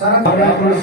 Hare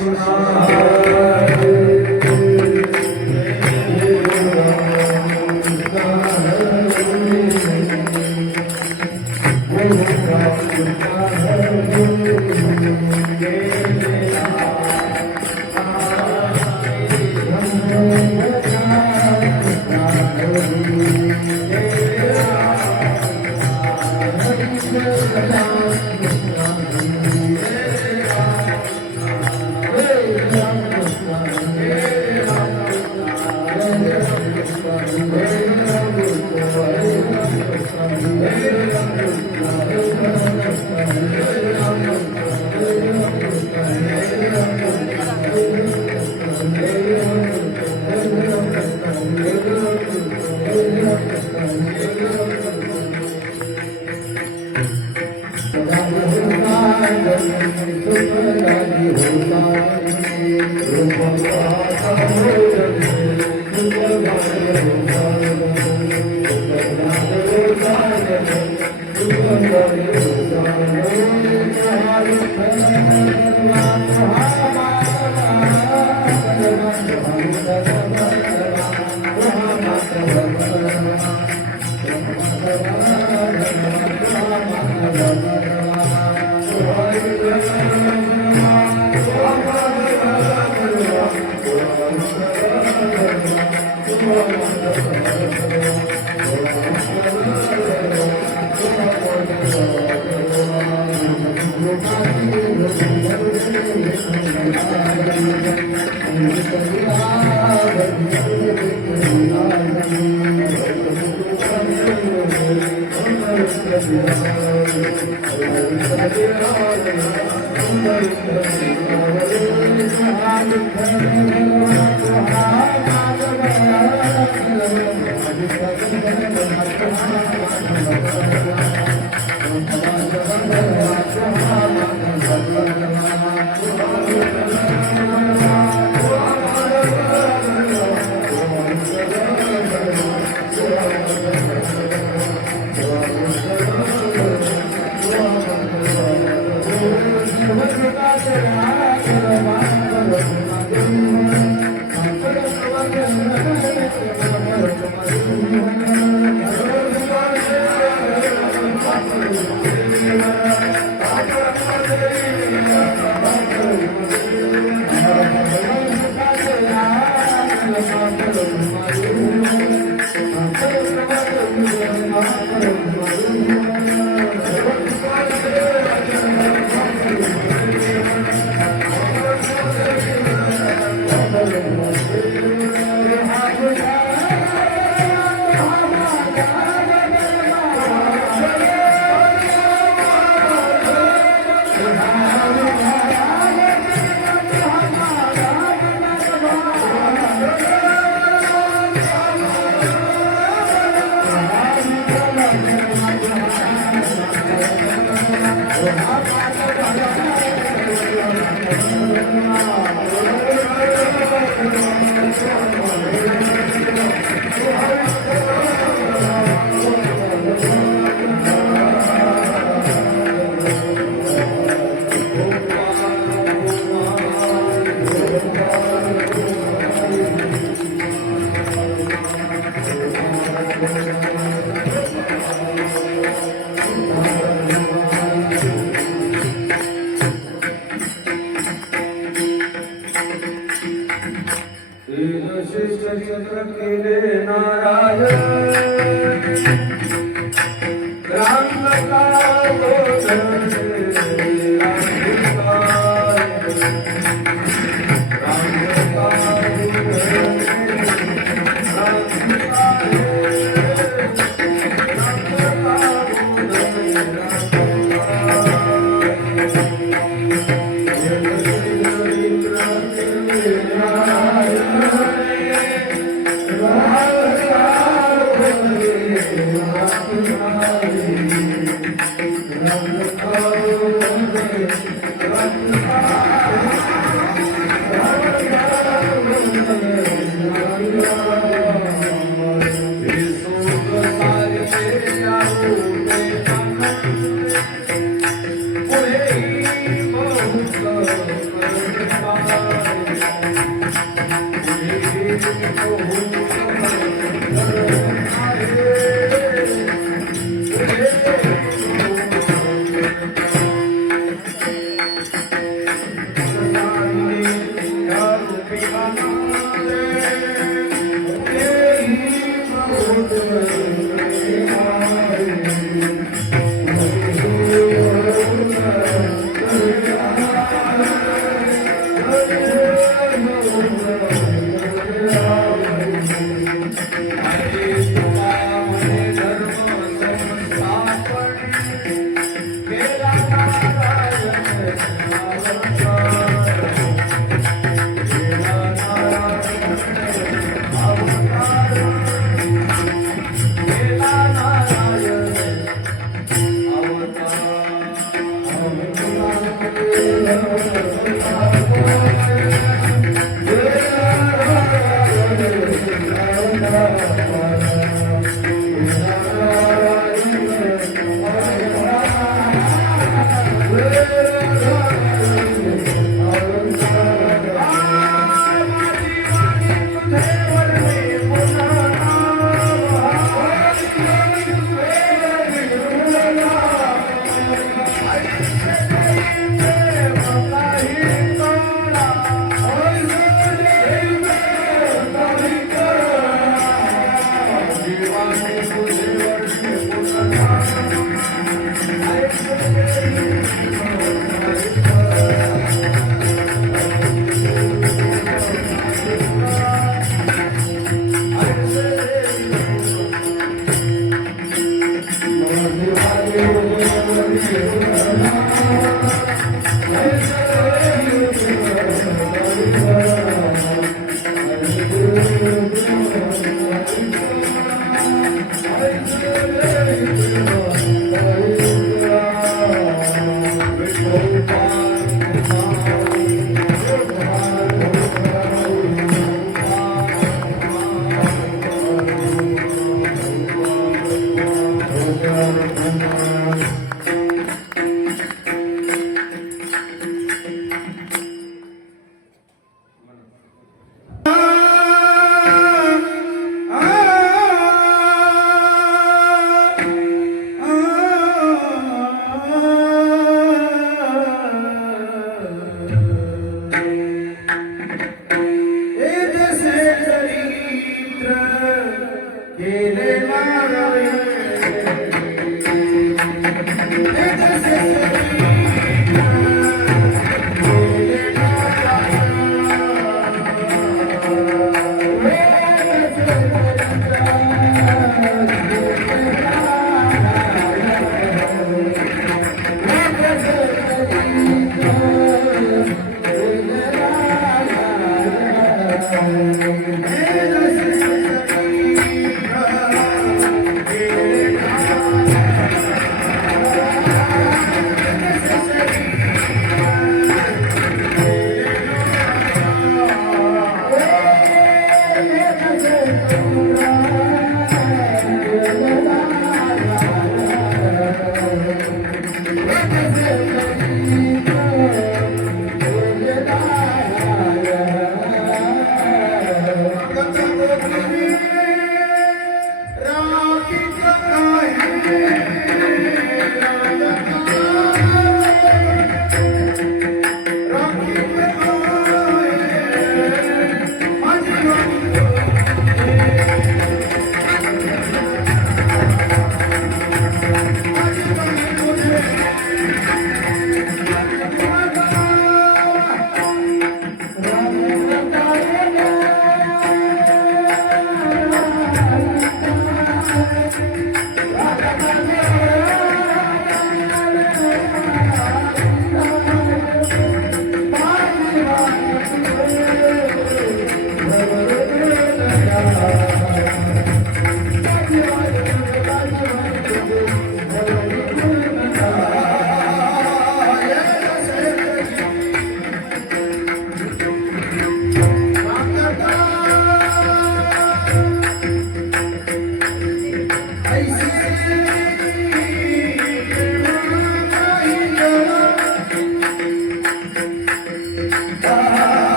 Hare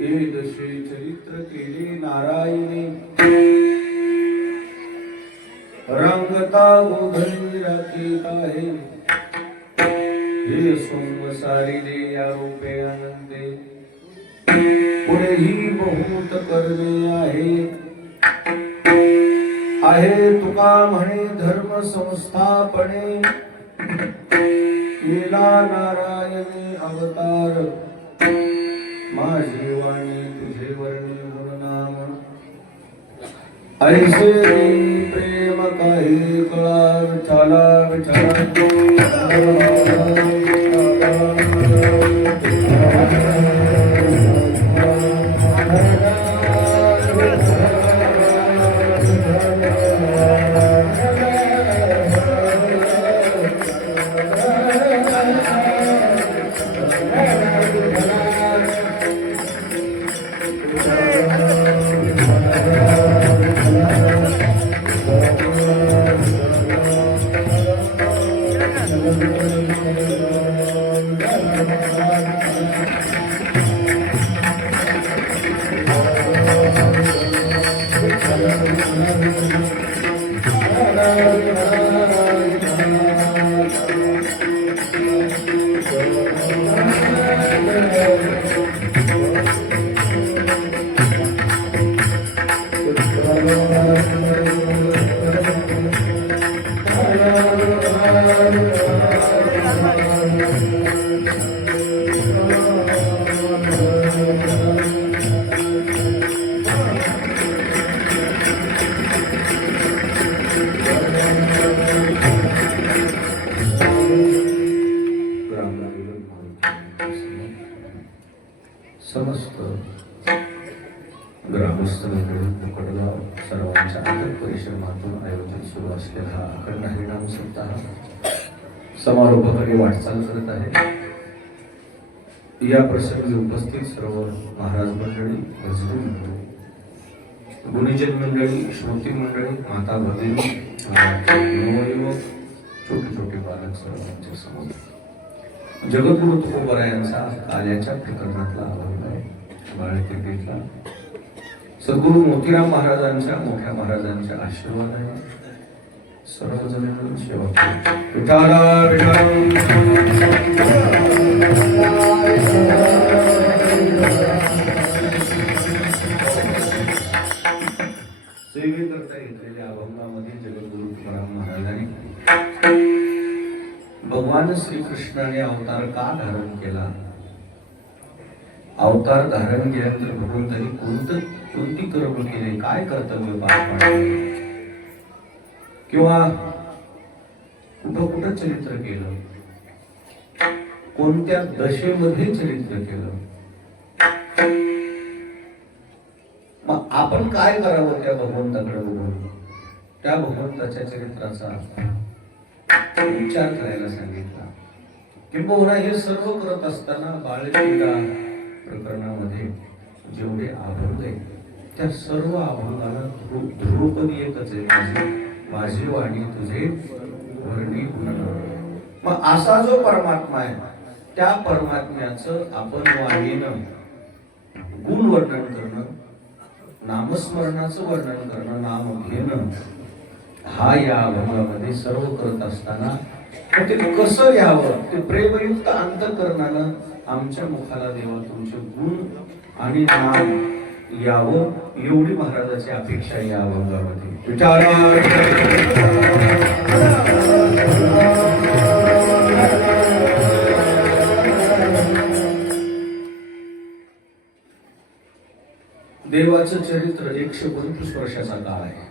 हे दशे चरित्र केले नारायणी रंगता गोधनी राखीत आहे हे संसारिले या रूपे आनंदे पुढेही बहुत करणे आहे तुका म्हणे धर्म संस्थापने केला नारायणे अवतार माझी वाणी तुझे वर्णी गुणनाम ऐसे प्रेम काही कळा विचारा समस्त ग्रामस्थ मंडळी मुकडगाव सर्वांच्या अथक परिश्रमातून आयोजित सुरू असलेला हा अखंड हरिनाम सप्ताह समारोपाकडे वाटचाल करत आहे. या प्रसंगी उपस्थित सर्व महाराज मंडळी, भजनी मंडळी, गुणीजन मंडळी, श्रोती मंडळी, माता भगिनी, नवयुवक, छोटे छोटे बालक सर्वांच्या समोर जगद्गुरु तुकोबरायांचा काल्याच्या प्रकरणातला अभंग आहे. बाळकेटीतला सद्गुरु मोतीराम महाराजांच्या मोठ्या महाराजांच्या आशीर्वादाने सर्वजण मिळून सेवा करू. विठाला सेवेकरता घेतलेल्या अभंगामध्ये जगद्गुरु तुकाराम महाराजांनी भगवान श्रीकृष्णाने अवतार का धारण केला, अवतार धारण केल्यानंतर भगवंतांनी कोणती कर्म केले, काय कर्तव्य पार पाडले, किंवा कुठं चरित्र केलं, कोणत्या दशेमध्ये चरित्र केलं, मग आपण काय करावं त्या भगवंताकडे बघून त्या भगवंताच्या चरित्राचा विचार करायला सांगितला. किंबहुना हे सर्व करत असताना बाळकेला प्रकरणामध्ये जेवढे अभंग आहेत त्या सर्व अभंगाला ध्रुवपदी एकच आहे, माझी वाणी तुझे वर्णी गुणनाम. मग असा जो परमात्मा आहे त्या परमात्म्याचं आपण वाणीनं गुण वर्णन करणं, नामस्मरणाचं वर्णन करणं, नाम घेणं, हा या अभंगामध्ये सर्व करत असताना ते कसं यावं, ते प्रेमयुक्त अंतःकरणानं आमच्या मुखाला देवा तुमचे गुण आणि नाम यावं, एवढी महाराजाची अपेक्षा या अभंगामध्ये. देवाचं चरित्र 125 वर्षाचा काळ आहे.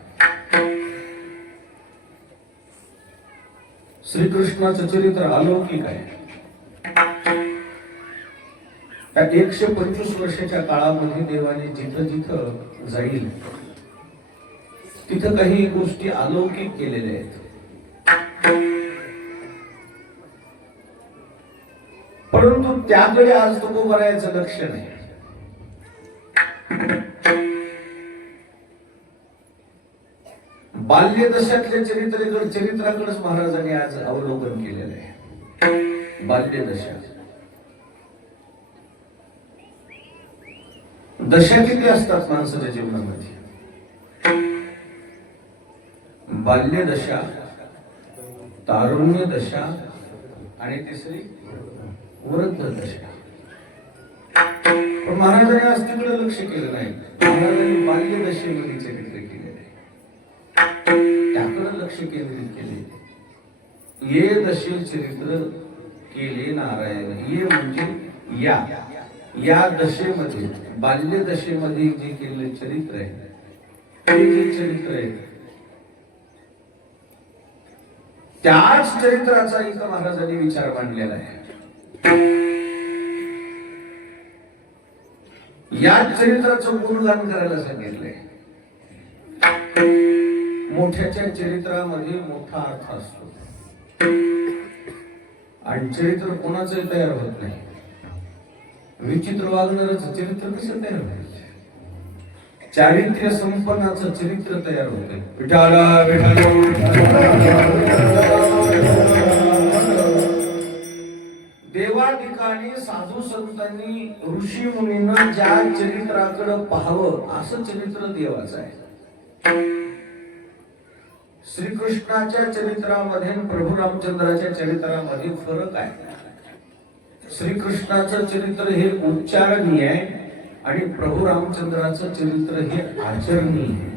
श्रीकृष्णाचं चरित्र अलौकिक आहे. त्या 125 वर्षाच्या काळामध्ये देवाने जिथं जिथं जाईल तिथं काही गोष्टी अलौकिक केलेल्या आहेत, परंतु त्याकडे आज तुकोबरायांचं लक्ष नाही. बाल्य दशातल्या चरित्राकडेच महाराजांनी आज अवलोकन केलेलं आहे. बाल्य दशा दशा किती असतात माणसाच्या जीवनामध्ये? बाल्य दशा, तारुण्य दशा आणि तिसरी वृद्ध दशा. पण महाराजांनी आज तिकडे लक्ष केलं नाही. महाराजांनी बाल्य दशेमध्ये चरित्र केलेले, त्याकडे लक्ष केंद्रित केले. ये दशे चरित्र केले नारायण. ये म्हणजे या दशेमध्ये, बाल्य दशेमध्ये जे केलेले चरित्र आहे, ते जे चरित्र आहे, त्याच चरित्राचा इथं महाराजांनी विचार मांडलेला आहे. याच चरित्राचं गुणगान करायला सांगितलंय. मोठ्याच्या चरित्रामध्ये मोठा अर्थ असतो आणि चरित्र कोणाचंही तयार होत नाही. विचित्र वागणारच चरित्र कसं तयार होईल? चारित्र्य संपन्नाचं चरित्र तयार होते. विठाला देवा ठिकाणी साधू संतांनी ऋषी मुनींना ज्या चरित्राकडे पाहावं असं चरित्र देवाचं आहे. श्रीकृष्णाच्या चरित्रामध्ये प्रभू रामचंद्राच्या चरित्रामध्ये फरक आहे. श्रीकृष्णाचं चरित्र हे उच्चारणीय आहे आणि प्रभू रामचंद्राचं चरित्र हे आचरणीय आहे.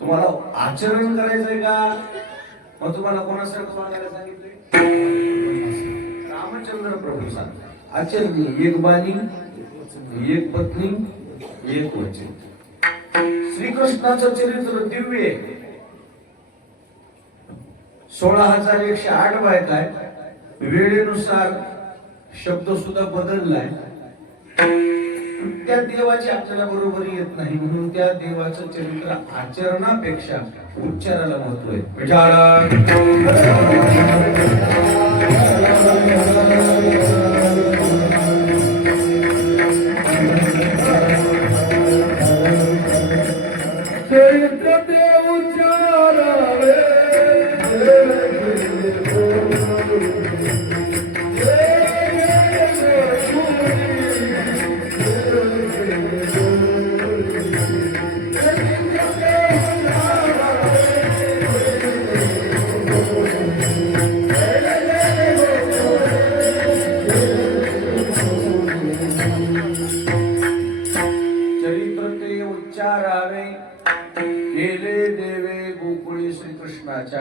तुम्हाला आचरण करायचंय का? मग तुम्हाला कोणासारखं वागायला सांगितलंय? रामचंद्र प्रभू सांगतात आचरणीय. एक बाणी, एक पत्नी, एक वचन. श्रीकृष्णाचं चरित्र दिव्य आहे. 16,108 बायका आहे. वेळेनुसार शब्द सुद्धा बदललाय. त्या देवाची आपल्याला बरोबरी येत नाही, म्हणून त्या देवाचं चरित्र आचरणापेक्षा उच्चाराला महत्व आहे. चरित्र ते उच्चारावे. केले देवे गोकुळी. श्रीकृष्णाच्या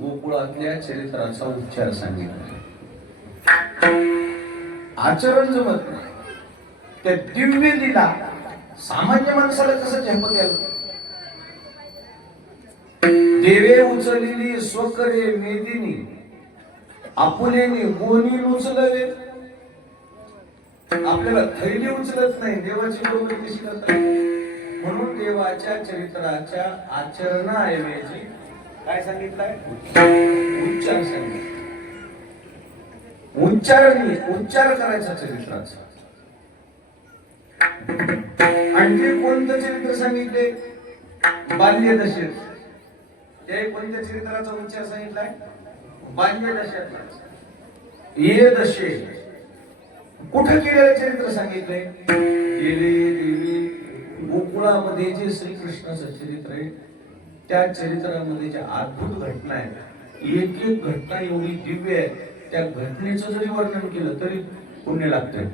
गोकुळातल्या चरित्राचा उच्चार सांगितला. आचरण जमत नाही. त्या दिव्य दिला सामान्य माणसाला कसं झेपत याल? देवे उचलली स्वकरे मेदिनी, आपुलेने गोनी उचलवे. आपल्याला थैली उचलत नाही, देवाची बरोबर कशी करतात? म्हणून देवाच्या चरित्राच्या आचरणाऐवजी काय सांगितलंय? उच्चार सांगितलं. उच्चार करायचा चरित्राचा. आणखी कोणतं चरित्र सांगितले? बाल्य दशेत. ते कोणत्या चरित्राचा उच्चार सांगितलाय? बाल्य दशेत. ये दशे कुठं केलेलं चरित्र सांगितलंय? केले देवी गोकुळामध्ये जे श्रीकृष्णाचं चरित्र आहे, त्या चरित्रामध्ये ज्या अद्भुत घटना आहेत, एक एक घटना एवढी दिव्य आहे, त्या घटनेचं जरी वर्णन केलं तरी पुण्य लागतंय.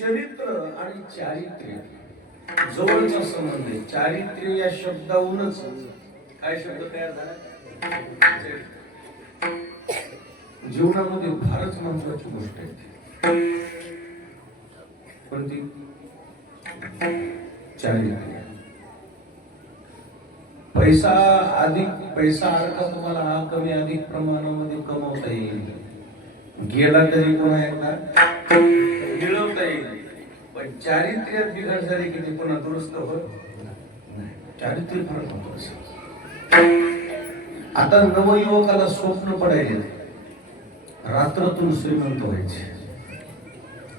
चरित्र आणि चारित्र्य जवळचा संबंध आहे. चारित्र्य या शब्दावरूनच काय शब्द तयार झाला? जीवनामध्ये फारच महत्वाची गोष्ट आहे. कोणती? चारित्र्य. पैसा अडका तुम्हाला हा कमी अधिक प्रमाणामध्ये कमवता येईल, गेला तरी पुन्हा एकदा मिळवता येईल. पण चारित्र्यात बिघाड झाली की ते पुन्हा दुरुस्त होत नाही. चारित्र्य फार महत्वाचं. आता नवयुवकाला स्वप्न पडायचे, रात्रातून श्रीमंत व्हायचे.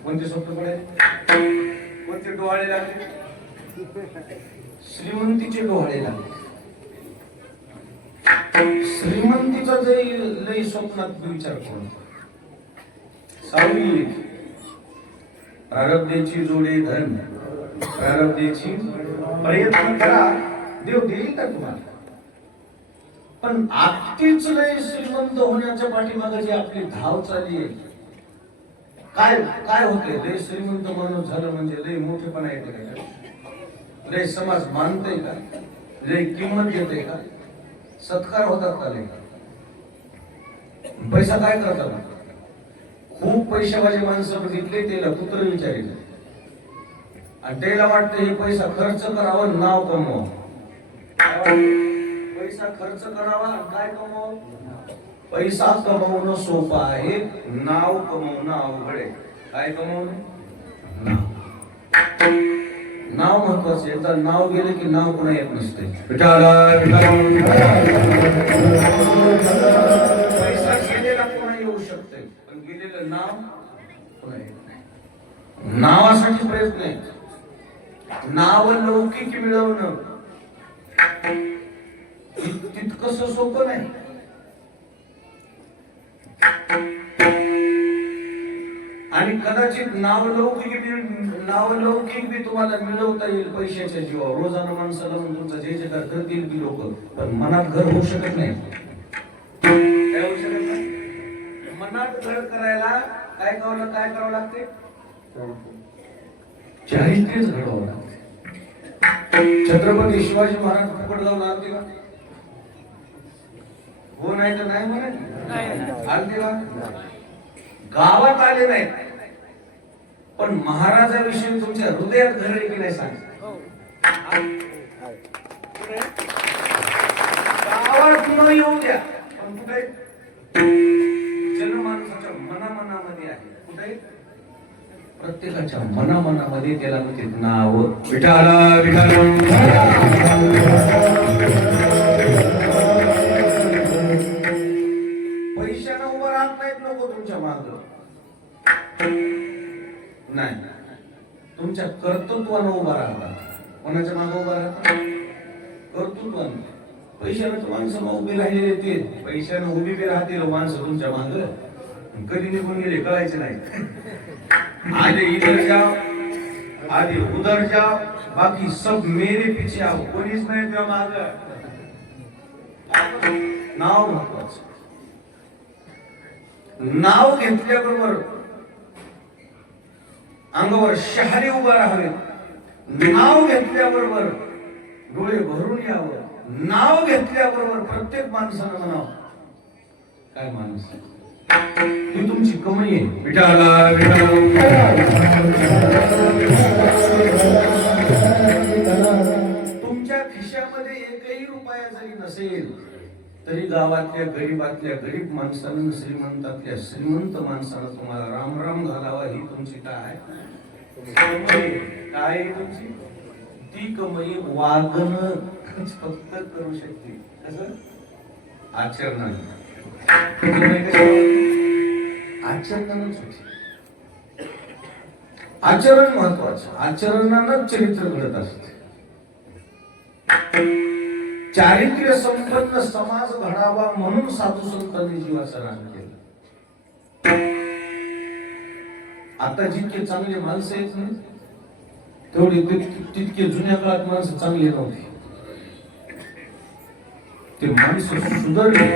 कोणते स्वप्न पडायचे? कोणते डोहाळे लागले? श्रीमंतीचे डोहाळे लागले. श्रीमंतीचा लय स्वप्नात विचार करून सावली प्रारब्धेची जोडे धन प्रारब्धेची प्रयत्न करा देव देईल का तुम्हाला. पण आत्तीच लय श्रीमंत होण्याच्या पाठीमागे जी आपली धाव चालली आहे, काय काय होते. लय श्रीमंत माणूस झालं म्हणजे लय मोठेपणा येते का, लय समाज मानते का, लय किंमत देते का, सत्कार होतात का लय. पैसा काय करतात. खूप पैशावाले माणसं बघितले त्याला कुत्र विचारिले आणि त्याला वाटतं हे पैसा खर्च करावं नाव कमवावं. पैसा खर्च करावा काय कमवावं. पैसा कमवणं सोपं आहे, नाव कमवणं अवघड आहे. काय कमवणं. नाव महत्वाचं. एकदा नाव गेले की नाव पुन्हा येत नसते. पैसा गेलेला पुन्हा येऊ शकते पण गेलेलं नाव पुन्हा येत नाही. नावासाठी प्रयत्न आहे. नाव लौकिक मिळवणं तितकंसं सोपं नाही. आणि कदाचित नावलौकिक बी तुम्हाला मिळवता येईल पैशाच्या जीवावर. रोजानं माणसाला तुमचा जय जयकार करतील की लोक, पण मनात घर होऊ शकत नाही. काय होऊ शकत नाही. मनात घर करायला काय करावं लागते. चारित्र्यच घडवावं लागते. छत्रपती शिवाजी महाराज फुकटगावला आलते का. हो नाही तर नाही म्हणत आलते का. गावात आले नाही पण महाराजाविषयी तुमच्या हृदयात घर आहे की नाही सांग. गावात न येऊ द्या पण कुठे जनमानसाच्या मनामनामध्ये आहे. कुठे प्रत्येकाच्या मनामनामध्ये त्याला म्हणते नाव विठाला विठाला. पैशानं उभं राहत नाहीत लोक तुमच्या माग. नाही तुमच्या कर्तृत्वानं उभा राहतात. कोणाच्या मागे उभा राहतात. कर्तृत्वानं. पैशानं तर माणसं उभी राहिलेले ते पैशानं उभी बी राहतील माणसं तुमच्या माग. कधी निघून गेले कळायचे नाही. आधे इधर जाओ आधे उधर जाओ बाकी सब मेरे पीछे आओ. कोणीच नाही तुझ्या माग. नाव महत्वाचं. नाव घेतल्याबरोबर अंगावर शहारे उभा राहावे. नाव घेतल्याबरोबर डोळे भरून यावं. नाव घेतल्याबरोबर प्रत्येक माणसानं म्हणावं काय माणूस ही तुमची कमाई आहे. विठाला तुमच्या खिशामध्ये एकही रुपया जरी नसेल तरी गावातल्या गरीब माणसानं श्रीमंतातल्या श्रीमंत माणसानं तुम्हाला राम राम घालावा. ही तुमची काय काय तुमची ती कमाई वागणं फक्त करू शकते. कसं आचरणाने. आचरणानंच होते. आचरण महत्वाचं. आचरणानंच चरित्र घडत असते. चारित्र्य संपन्न समाज घडावा म्हणून साधू संतांनी जीवाचं रान केलं. आता जितके चांगले माणसं आहेत ना तेवढे तितके जुन्या काळात माणसं चांगले नव्हते. ते माणसं सुधारले.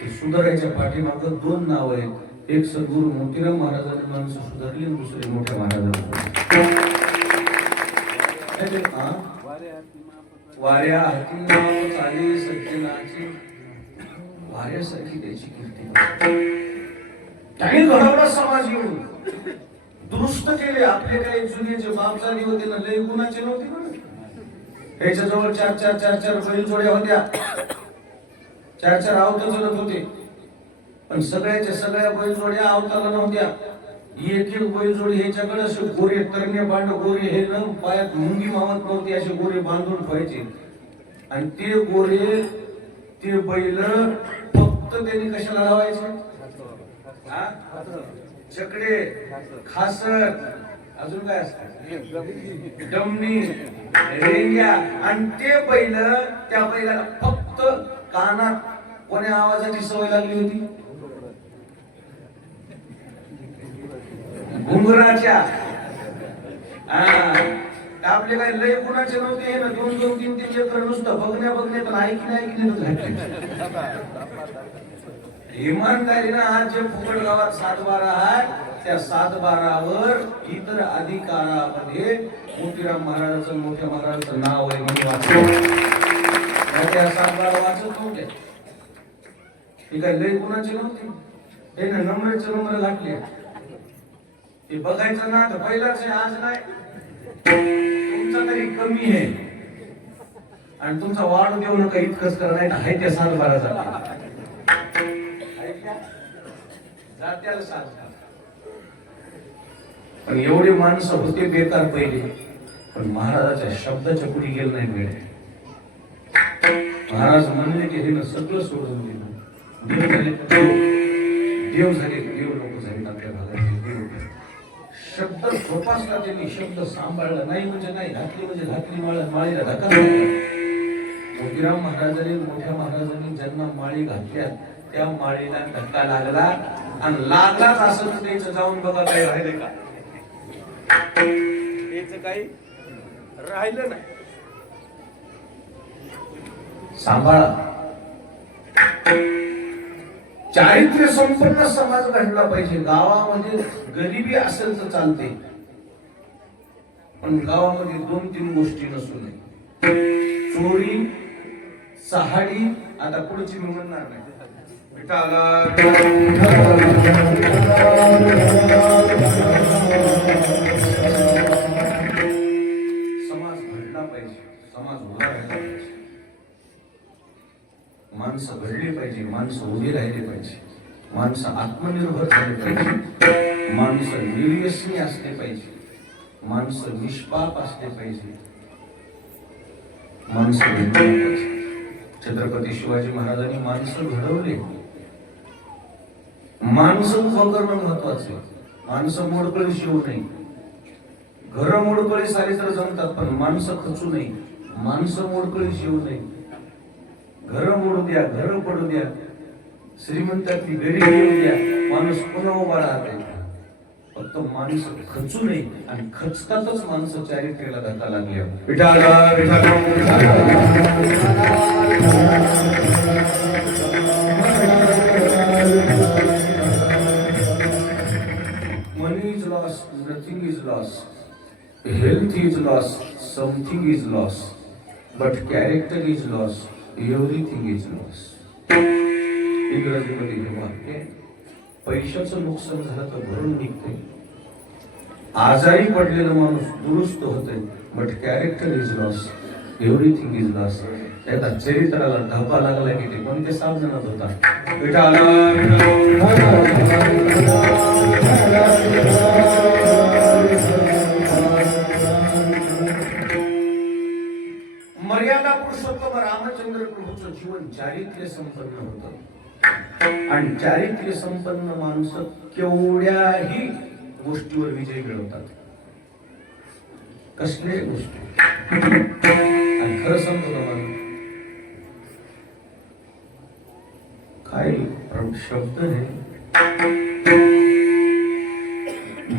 ते सुधारायच्या पाठीमाग दोन नाव आहेत. एक सद्गुरु मोतीराम महाराजांनी माणसं सुधारली आणि दुसरे मोठ्या महाराजांनी. वाऱ्या हाती नाव चाले सज्जनाची वाऱ्यासारखी त्याची कीर्ती. त्यांनी घडवला समाज येऊन दुरुस्त केले. आपले काही जुने जे बाप झाले होते ना लय गुणाचे नव्हते ना. त्याच्याजवळ चार बैलजोड्या होत्या. चार आवत चलत होते पण सगळ्या बैलजोड्या आवताला नव्हत्या. एक बैलजोडी ह्याच्याकडे असे गोरे तरणे बांड गोरे हे न पायात मुंगी मावत नव्हती असे गोरे बांधून ठेवायचे. आणि ते गोरे ते बैल फक्त त्यांनी कशाला लावायचे. चकडे खासर अजून काय असत डमणी रेंग्या. आणि ते बैल त्या बैलाला फक्त कानात कोण्या आवाजाची सवय लागली होती? घुंगराच्या. आपले काही लय कुणाचे नव्हते ना, 2-2, 3-3 लेकर नुसतं बघण्यात ऐकण्यात इमानदारीनं आज जे फुकट गावात 7-12 आहे, त्या 7-12वर इतर अधिकारामध्ये मोतीराम महाराजांचं, मोठ्या महाराजांचं नाव आहे म्हणून वाचलं. त्या 7-12 वाचत नव्हते. हे काय लय कुणाचे नव्हते. हे ना नंबरचे नंबर घातले. हे बघायचं ना तर पहिलाच आहे, आज नाही. तुमचा तरी कमी आहे आणि तुमचा वाढ देऊ नका इतकंच करा, नाही आहे त्या 7-12 जात्याला 7. पण एवढे माणसं होते बेकार पहिले, पण महाराजाच्या शब्दाच्या पुढे गेलं नाही वेळ. महाराज म्हणले की हे सगळं सोडून दिलं. देव झाले, देव लोक झाले आपल्या भागाचे देव. शब्द जोपासला त्यांनी, शब्द सांभाळला. नाही म्हणजे नाही, घातली म्हणजे घातली, माळीला धक्का. मोतीराम महाराजांनी, मोठ्या महाराजांनी ज्यांना माळी घातल्या त्या माळीला धक्का लागला आणि लागलाच असं तर त्याचं जाऊन बघा काही राहिलं का? त्याचं काही राहिलं नाही. सांभाळा. चारित्र्य संपन्न समाज घडला पाहिजे. गावामध्ये गरिबी असेल तर चालते, पण गावामध्ये 2-3 गोष्टी नसू नये. चोरी, चहाडी, आता पुढची मी म्हणणार नाही. समाज घडला पाहिजे, समाज उभा राहिला पाहिजे, माणसं घडली पाहिजे, माणसं उभी राहिली पाहिजे, माणसं आत्मनिर्भर झाली पाहिजे, माणसं निर्व्यसनी असले पाहिजे, माणसं निष्पाप असले पाहिजे, माणसं घडली पाहिजे. छत्रपती शिवाजी महाराजांनी माणसं घडवले. माणसं उभं करणं महत्वाचे. माणसं मोडकळी शिवू नये. घर मोडकळी सारी तर जमतात, पण माणसं खचू नये. माणसं मोडकळी शिवू नये. घर मोडू द्या, घर पडू द्या, श्रीमंतातली गरीब येऊ द्या, माणूस पुन्हा उभा राहते. फक्त माणसं खचू नये, आणि खचतातच माणसं चारित्र्याला धक्का लागल्या. Money is lost, nothing is lost. Health is lost, something is lost. But character is lost, everything is lost. इंग्रजीमध्ये हे वाक्य, पैशाचं नुकसान झालं तर भरून निघते, आजारी पडलेला माणूस दुरुस्त होते, but character is loss, everything is loss. त्याचा चरित्राला धब्बा लागला की ते कोणत्या साधनात होता? मर्यादा पुरुषोत्तम रामचंद्र प्रभूचं जीवन चारित्र्य संपन्न होतं. आणि चारित्र्य संपन्न माणसं केवढ्याही गोष्टीवर विजय मिळवतात. कसल्याही गोष्टी. आणि खरं सांगतो तुम्हाला, काय शब्द है,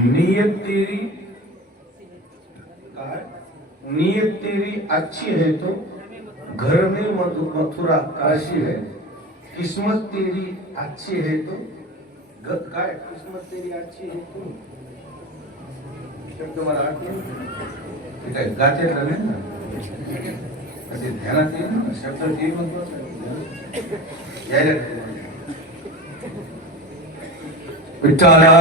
नीयत तेरी, नीयत तेरी अच्छी है तो घर में मथुरा काशी है, किस्मत तेरी अच्छी है तो काय, किस्मत तेरी अच्छी है तो शब्द मला आठवतो. काय गाते नाही ना, ते ध्यानात येईल ना, शब्द ते महत्वाचं यायला. विठ्ठला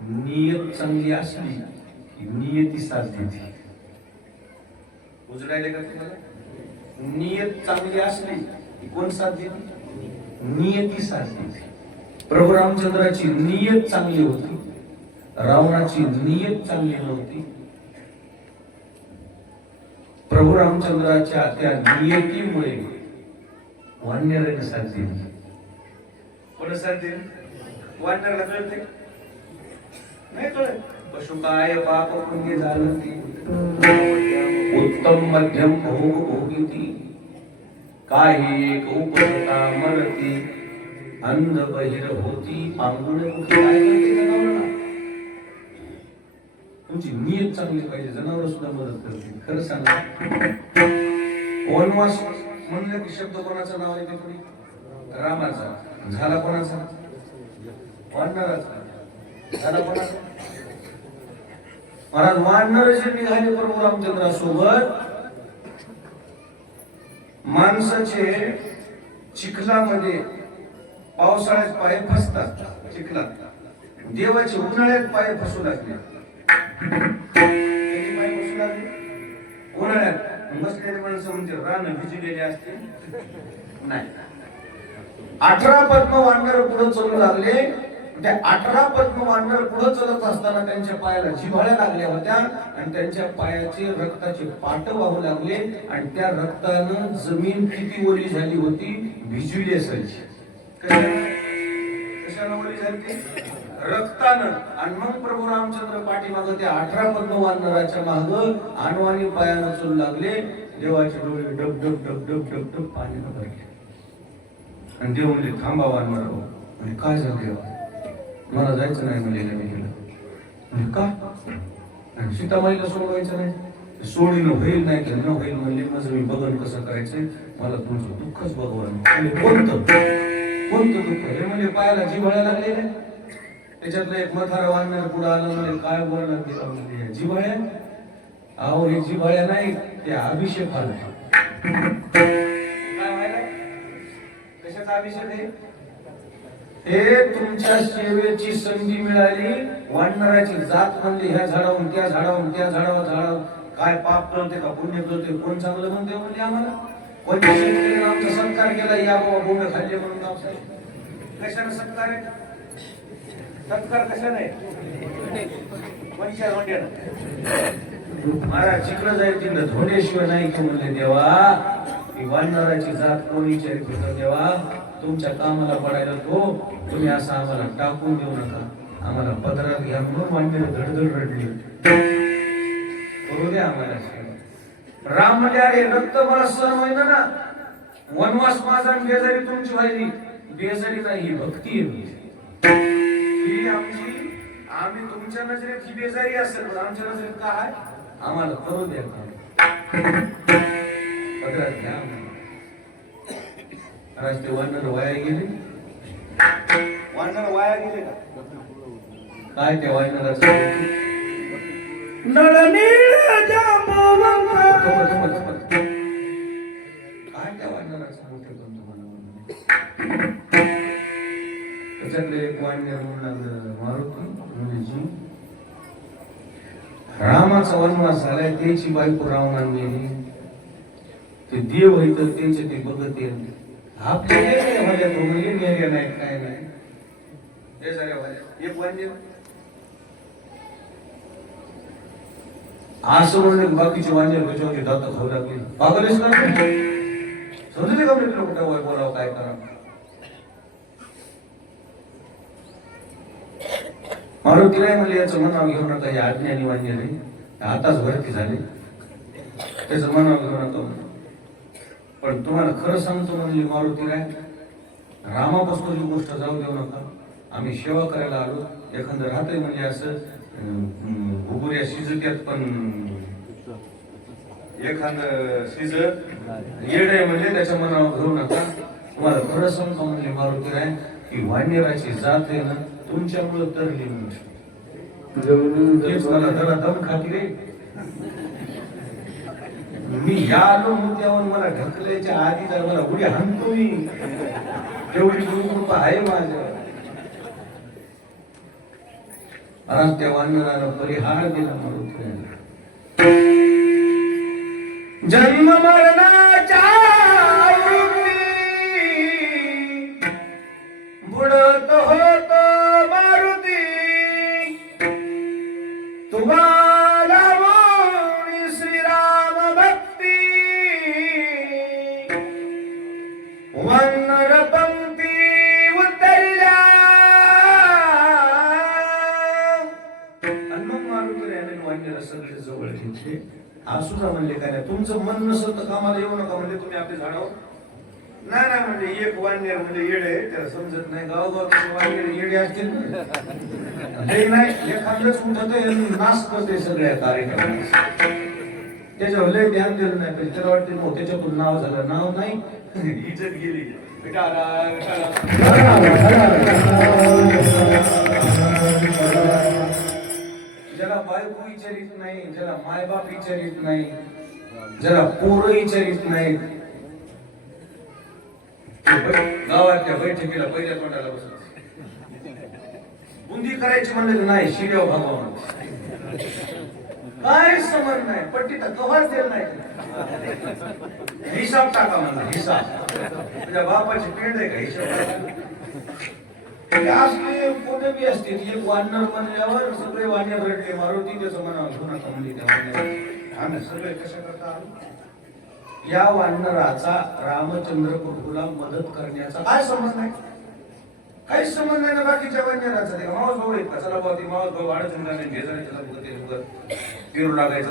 नियत चांगली असली की नियती साथ देते. उजडायला का तुम्हाला? नियत चांगली असली की कोण साथ देते? नियती साथ देते. प्रभू रामचंद्राची नियत चांगली होती, रावणाची नियत चांगली नव्हती. प्रभू रामचंद्राच्या त्या नियतीमुळे वानराने साथ दिली. कोण साथ दिली? वानराला कळते नाही कळत. पशु काय पाप पुण्य झालं ती उत्तम मध्यम भोग भोगिती काही एक उपसता मरती अंध बहिर होती पांगुळ काय करते जनावरांना. तुमची नियत चांगली पाहिजे, जनावर सुद्धा मदत करते. खरं सांगा, वनवास म्हणलं की शब्द कोणाचं नाव येते? कोणी? रामाचा. झाला कोणाचा? वानराचा. झाला कोणाचा? महाराज वानर जे निघाले प्रभू रामचंद्रासोबत, माणसाचे चिखलामध्ये पावसाळ्यात पाय फसतात चिखलात, देवाचे उन्हाळ्यात पाय फसू लागले. पाय फसू लागले उन्हाळ्यात. बसलेले माणसं म्हणते रान भिजलेले असते. नाही, 18 पद्म वानर पुढे चलू लागले. त्या 18 पद्म वानर पुढे चलत असताना त्यांच्या पायाला जिव्हाळ्या लागल्या होत्या आणि त्यांच्या पायाचे रक्ताचे पाट वाहू लागले आणि त्या रक्तानं जमीन किती ओली झाली होती? भिजविली असायची. कशानं ओली झाली? रक्तानं. आणि मग प्रभू रामचंद्र पाठीमागं त्या 18 पद्म वानराच्या माग अनवाणी पायानं चलू लागले. देवाचे डोळे डब डब डब डब डब डब पाण्यानं भरले आणि देव म्हणले थांबा वानर. म्हणजे काय झालं? मला जायचं नाही म्हणजे म्हणजे का? आणि सीतामाईला सोडवायचं नाही. सोडीनं होईल नाही तर न होईल म्हणले. माझं मी बघन कसं करायचंय, मला तुमचं दुःखच बघवान. कोणतं कोणतं दुःख? हे म्हणजे पायाला जिव्हाळ्या लागलेल्या. त्याच्यातलं एक मथारा वानर पुढे आलं म्हणजे काय बोलला गेला म्हणजे जिव्हाळ्या. अहो हे जिव्हाळ्या नाही, ते अभिषेक आला. काय व्हायला? कशाचा अभिषेक आहे? हे तुमच्या सेवेची संधी मिळाली. वानराची जात म्हणली ह्या झाडावून त्या झाडावून त्या झाडावर काय पाप करते का पुण्य करते, कोण चांगलं म्हणते म्हणजे आम्हाला. कोणत्या शेतकऱ्याने आमचा सत्कार केला, या बाबा बोंड खाल्ले म्हणून गावसाहेब. कशाने सत्कार आहे? सत्कार कशाने? कोणत्या धोंड्यानं? महाराज चिखलं जाईल तिकडं धोंड्याशिवाय नाही की म्हणले देवा. ही वानराची जात कोणी विचारित होतं देवा, तुमच्या कामाला पडायला तो तुम्ही असं आम्हाला टाकून देऊ नका, आम्हाला पदरात घ्या म्हणून वानर धडधड रडली. करू द्या आम्हाला. राम म्हणजे अरे रक्त मला सहन होईना ना. वनवास माझा बेजारी तुमची व्हायली. बेजारी नाही, ही भक्ती आहे. ही आमची, आम्ही तुमच्या नजरेत ही बेजारी असेल पण आमच्या नजरेत काय आहे? आम्हाला करू द्या. पदरात घ्या. आज ते वानर वाया गेले. वानर वाया गेले का? काय त्या वानराचं? काय त्या वानराचं मोठे पण तुम्हाला? त्याच्यातले एक वानर म्हणू लागलं मारुती म्हणजे रामाचा वनवास झालाय, त्याची बायको रावणाने गेली. ते देव आहे तर त्याचे ते बघत येईल. आपल्या नाही काय नाही. एक वाद्य असं म्हणले बाकीचे वाद्य त्याच्यावरची दात खाऊ लागली. पागलेच ना समजले का मित्र? कुठं वय बोलावं काय करा. मारुती नाही म्हणजे याचं मनाव घेऊ नका. हे अज्ञानी वाद्य नाही, आताच भरती झाले, त्याचं मनाव घेऊ नका. पण तुम्हाला खरं सांगतो म्हणजे मारुती राय, रामापासून गोष्ट जाऊ देऊ नका. आम्ही सेवा करायला आलो. एखादं राहतंय म्हणजे असं घुगुऱ्या शिजत्यात पण एखादं शिज येड आहे म्हणजे त्याच्या मनावर घेऊ नका. तुम्हाला खरं सांगतो म्हणजे मारुती राय, की वानराची जात आहे ना तुमच्यामुळे तरली तेच मला जरा दम खाती रे. मी या आलो मुद्द्यावर मला ढकलायच्या आधीच मला उडी हाणतो मी. तेवढी गुरुकृपा आहे माझ्या. आज त्या वानराला परिहार दिला मारुती. जन्म मरणाच्या बुडत होत मारुती, तुम्हाला मोनी श्रीराम भक्ती. वानर पंक्ती उतरल्या जवळ घेतले. असू जा म्हणले, काय नाही तुमचं मन नसलं तर कामाला येऊ नका म्हणले, तुम्ही आपल्या झाडावर. नाही नाही म्हणजे एक वानर म्हणजे येडे, त्याला समजत नाही गावगाव वानर येडे असतील नाही. एखादंच उठत नाश करते सगळ्या कार्यक्रमात, त्याच्यावर लय ध्यान दिलं नाही पाहिजे. त्याला वाटते मग त्याच्यातून नाव झालं, नाव नाही इज्जत गेली. ज्याला बायको विचारित नाही, ज्याला मायबाप विचारित नाही, ज्याला पोरं विचारित नाही, गावातल्या बैठकीला पहिल्या तोंडाला बसत. बुंदी करायची म्हणलं नाही, शिड्या भागवून काय समज नाही, पट्टी तर कव्हाच देत नाही. हिसाब टाका म्हणा, हिसाब तुझ्या बापाची पेंड आहे का हिसाब. असले कोणी बी असते, एक वानर म्हणल्यावर सगळे वानर रडले, मारुती त्याचं म्हणावं घेऊ नका म्हणजे सगळे कशा करता. या वानराचा रामचंद्र प्रभूला मदत करण्याचा काय संबंध नाही, काहीच संबंध नाही ना बाकीच्या वानराचा. ते मावस भाऊ आहेत का, चला भाऊ ती मावस भाऊ वाढत फिरू लागायचं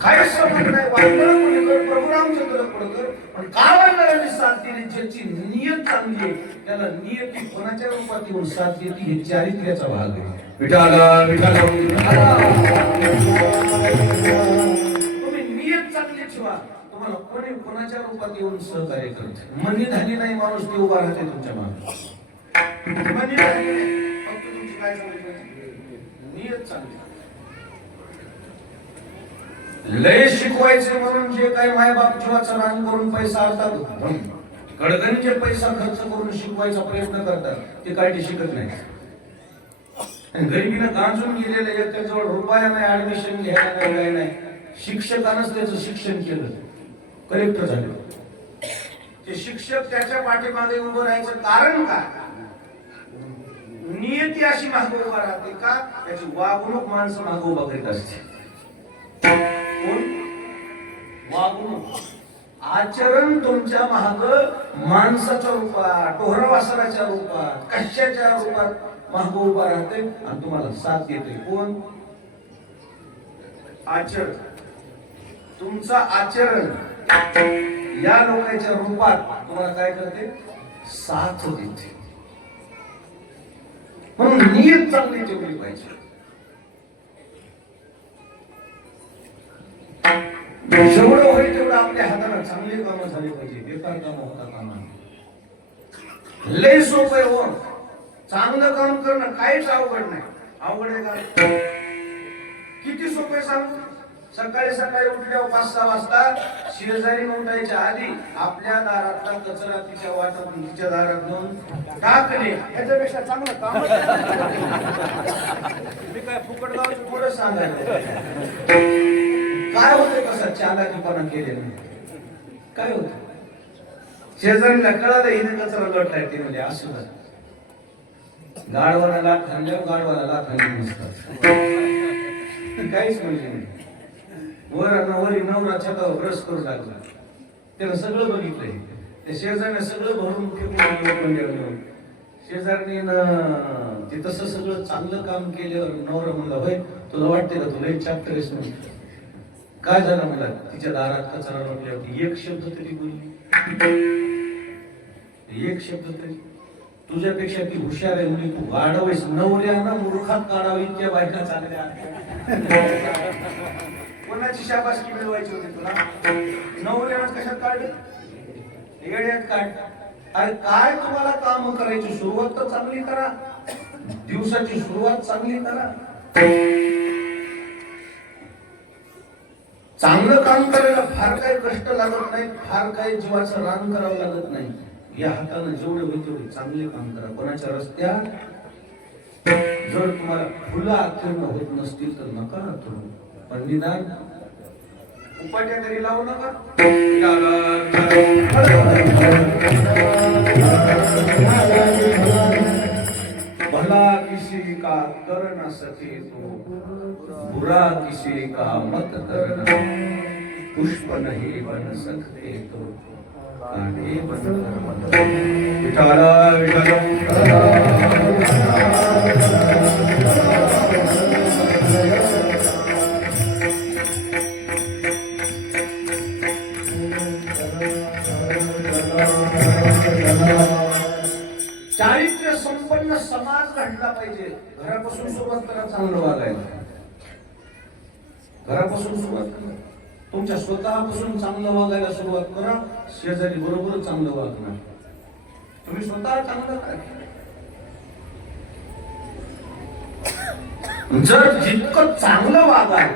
काहीच संबंध नाही. वानर प्रभू रामचंद्र पडकर पण काय वानरांनी साथ दिली, ज्याची नियत चांगली आहे त्याला नियती कोणाच्या रूपात येऊन साथ देते हे चारित्र्याचा भाग आहे. विठाला विठाला तुम्ही नियत चांगली ठेवा, तुम्हाला कोणी कोणाच्या रूपात येऊन सहकार्य करते. मनी झाली नाही माणूस ते उभा राहते तुमच्या मागे. मनी फक्त तुमची काय नियत चांगली. लय शिकवायचे म्हणून जे काही मायबाप जीवाचं रान करून पैसा आणतात, कडगणचे पैसा खर्च करून शिकवायचा प्रयत्न करतात, ते काही शिकत नाही. गरिबीनं गांजून गेलेलं एक त्याजवळ रुपया नाही, ऍडमिशन घ्यायला नाही, काय नाही. शिक्षकानंच त्याचं शिक्षण केलं, कलेक्टर झाले. ते शिक्षक त्याच्या पाठीमागे उभं राहायचं कारण काय, नियती अशी मागे उभा राहते का, त्याची वागणूक माणसं मागे उभा करीत असते. वागणूक आचरण तुमच्या महाग माणसाच्या रूपात, टोहरा वासराच्या रूपात, कशाच्या रूपात महाग उभा राहते आणि तुम्हाला साथ देते. कोण, आचरण. तुमचं आचरण या लोकांच्या रूपात तुम्हाला काय करते, साथ देते. म्हणून नियत चांगली ठेवली पाहिजे. जेवढं होईल तेवढं आपल्या हाताला चांगली कामं झाली पाहिजे, बेकार कामं होता कामा. लय सोपं आहे हो, चांगलं काम करणं काहीच अवघड नाही. अवघड आहे का, किती सोपं आहे सांगू. सकाळी सकाळी उठल्यावर 5-6 वाजता शेजारी उठायच्या आधी आपल्या दारातला कचरा तिच्या वाटून तिच्या दारात घेऊन टाकणे, याच्यापेक्षा चांगलं काम मी काय फुकट गावचं थोडं सांगायचं. काय होतं कसा चालाकीपणा केलेला, काय होत. शेजारीला कळालं हिने कचरा लोटलाय, ते म्हणजे असू गाडवाला लाट खाल्ल्यावर गाडवाला लाट खाल्ली नसतात, काहीच म्हणजे नाही. वरी नवरा छतावर ब्रश करू लागला, त्यानं सगळं बघितलंय. त्या शेजारीने सगळं भरून फेकून शेजारनी ते तसं सगळं चांगलं काम केल्यावर नवरा म्हणला, होय तुला वाटते का तुला एक चॅप्टर आहेस म्हणून. काय झालं मला, तिच्या दारात कचरा लोटल्यावरती एक शब्द तरी बोलली, एक शब्द तरी. तुझ्यापेक्षा ती हुशार आहे म्हणजे तू गाढवैस. नवऱ्यानं मूर्खात काढावी इतक्या बायका चांगल्या. कोणाची शाबासकी मिळवायची होती तुला, नवऱ्यानं कशात काढलं, येड्यात काढ. अरे काय तुम्हाला काम करायची, सुरुवात तर चांगली करा, दिवसाची सुरुवात चांगली करा. चांगलं काम करायला फार काही कष्ट लागत नाही, फार काही जीवाचं रान करावं लागत नाही. या हातानं जेवढे होईल तेवढे चांगले काम करा. कोणाच्या रस्त्यात जर तुम्हाला फुलं आत्तीर्ण होत नसतील तर नका हातरू, पण निदान उपाट्या तरी लावू नका. भला किसी का कर न सके तो बुरा किसी का मत करना, पुष्प नहीं बन सकते तो कांटे बनकर मत. विठाला विठाला चारित्र्य संपन्न समाज घडला पाहिजे. घरापासून सुरुवात करा चांगलं वागायला. घरापासून सुरुवात करा. तुमच्या स्वतःपासून चांगलं वागायला सुरुवात करा. शेजारी बरोबर चांगलं वागणार. तुम्ही स्वतः चांगलं करा. जर जितकं चांगलं वागाल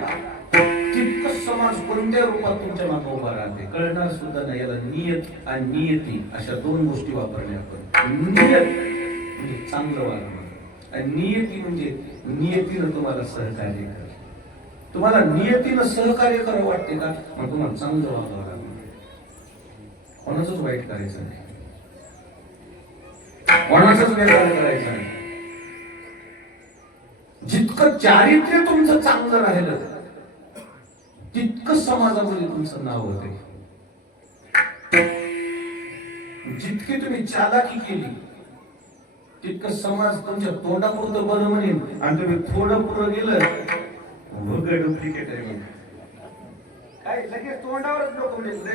तितकं समाज कोणत्या रूपात तुमच्या मागे उभा राहते कळणार सुद्धा नाही. याला नियत आणि नियती अशा दोन गोष्टी वापरल्या आपण. नियत म्हणजे चांगलं वागणं आणि नियती म्हणजे नियतीनं तुम्हाला सहकार्य करा. तुम्हाला नियतीनं सहकार्य करावं वाटते का? मग तुम्हाला चांगलं वागावं लागणार. कोणाचंच वाईट करायचं नाही. कोणाचंच व्यवहार करायचा नाही. जितकं चारित्र्य तुमचं चांगलं राहिलं तितकं समाजामध्ये तुमचं नाव होते. जितकी तुम्ही चालाकी केली तितकं समाज तुमच्या तोंडापुरतं बरं म्हणेल आणि तुम्ही थोडं पुढं गेलं डुप्लिकेट आहे. काय लगेच तोंडावरच लोक म्हणजे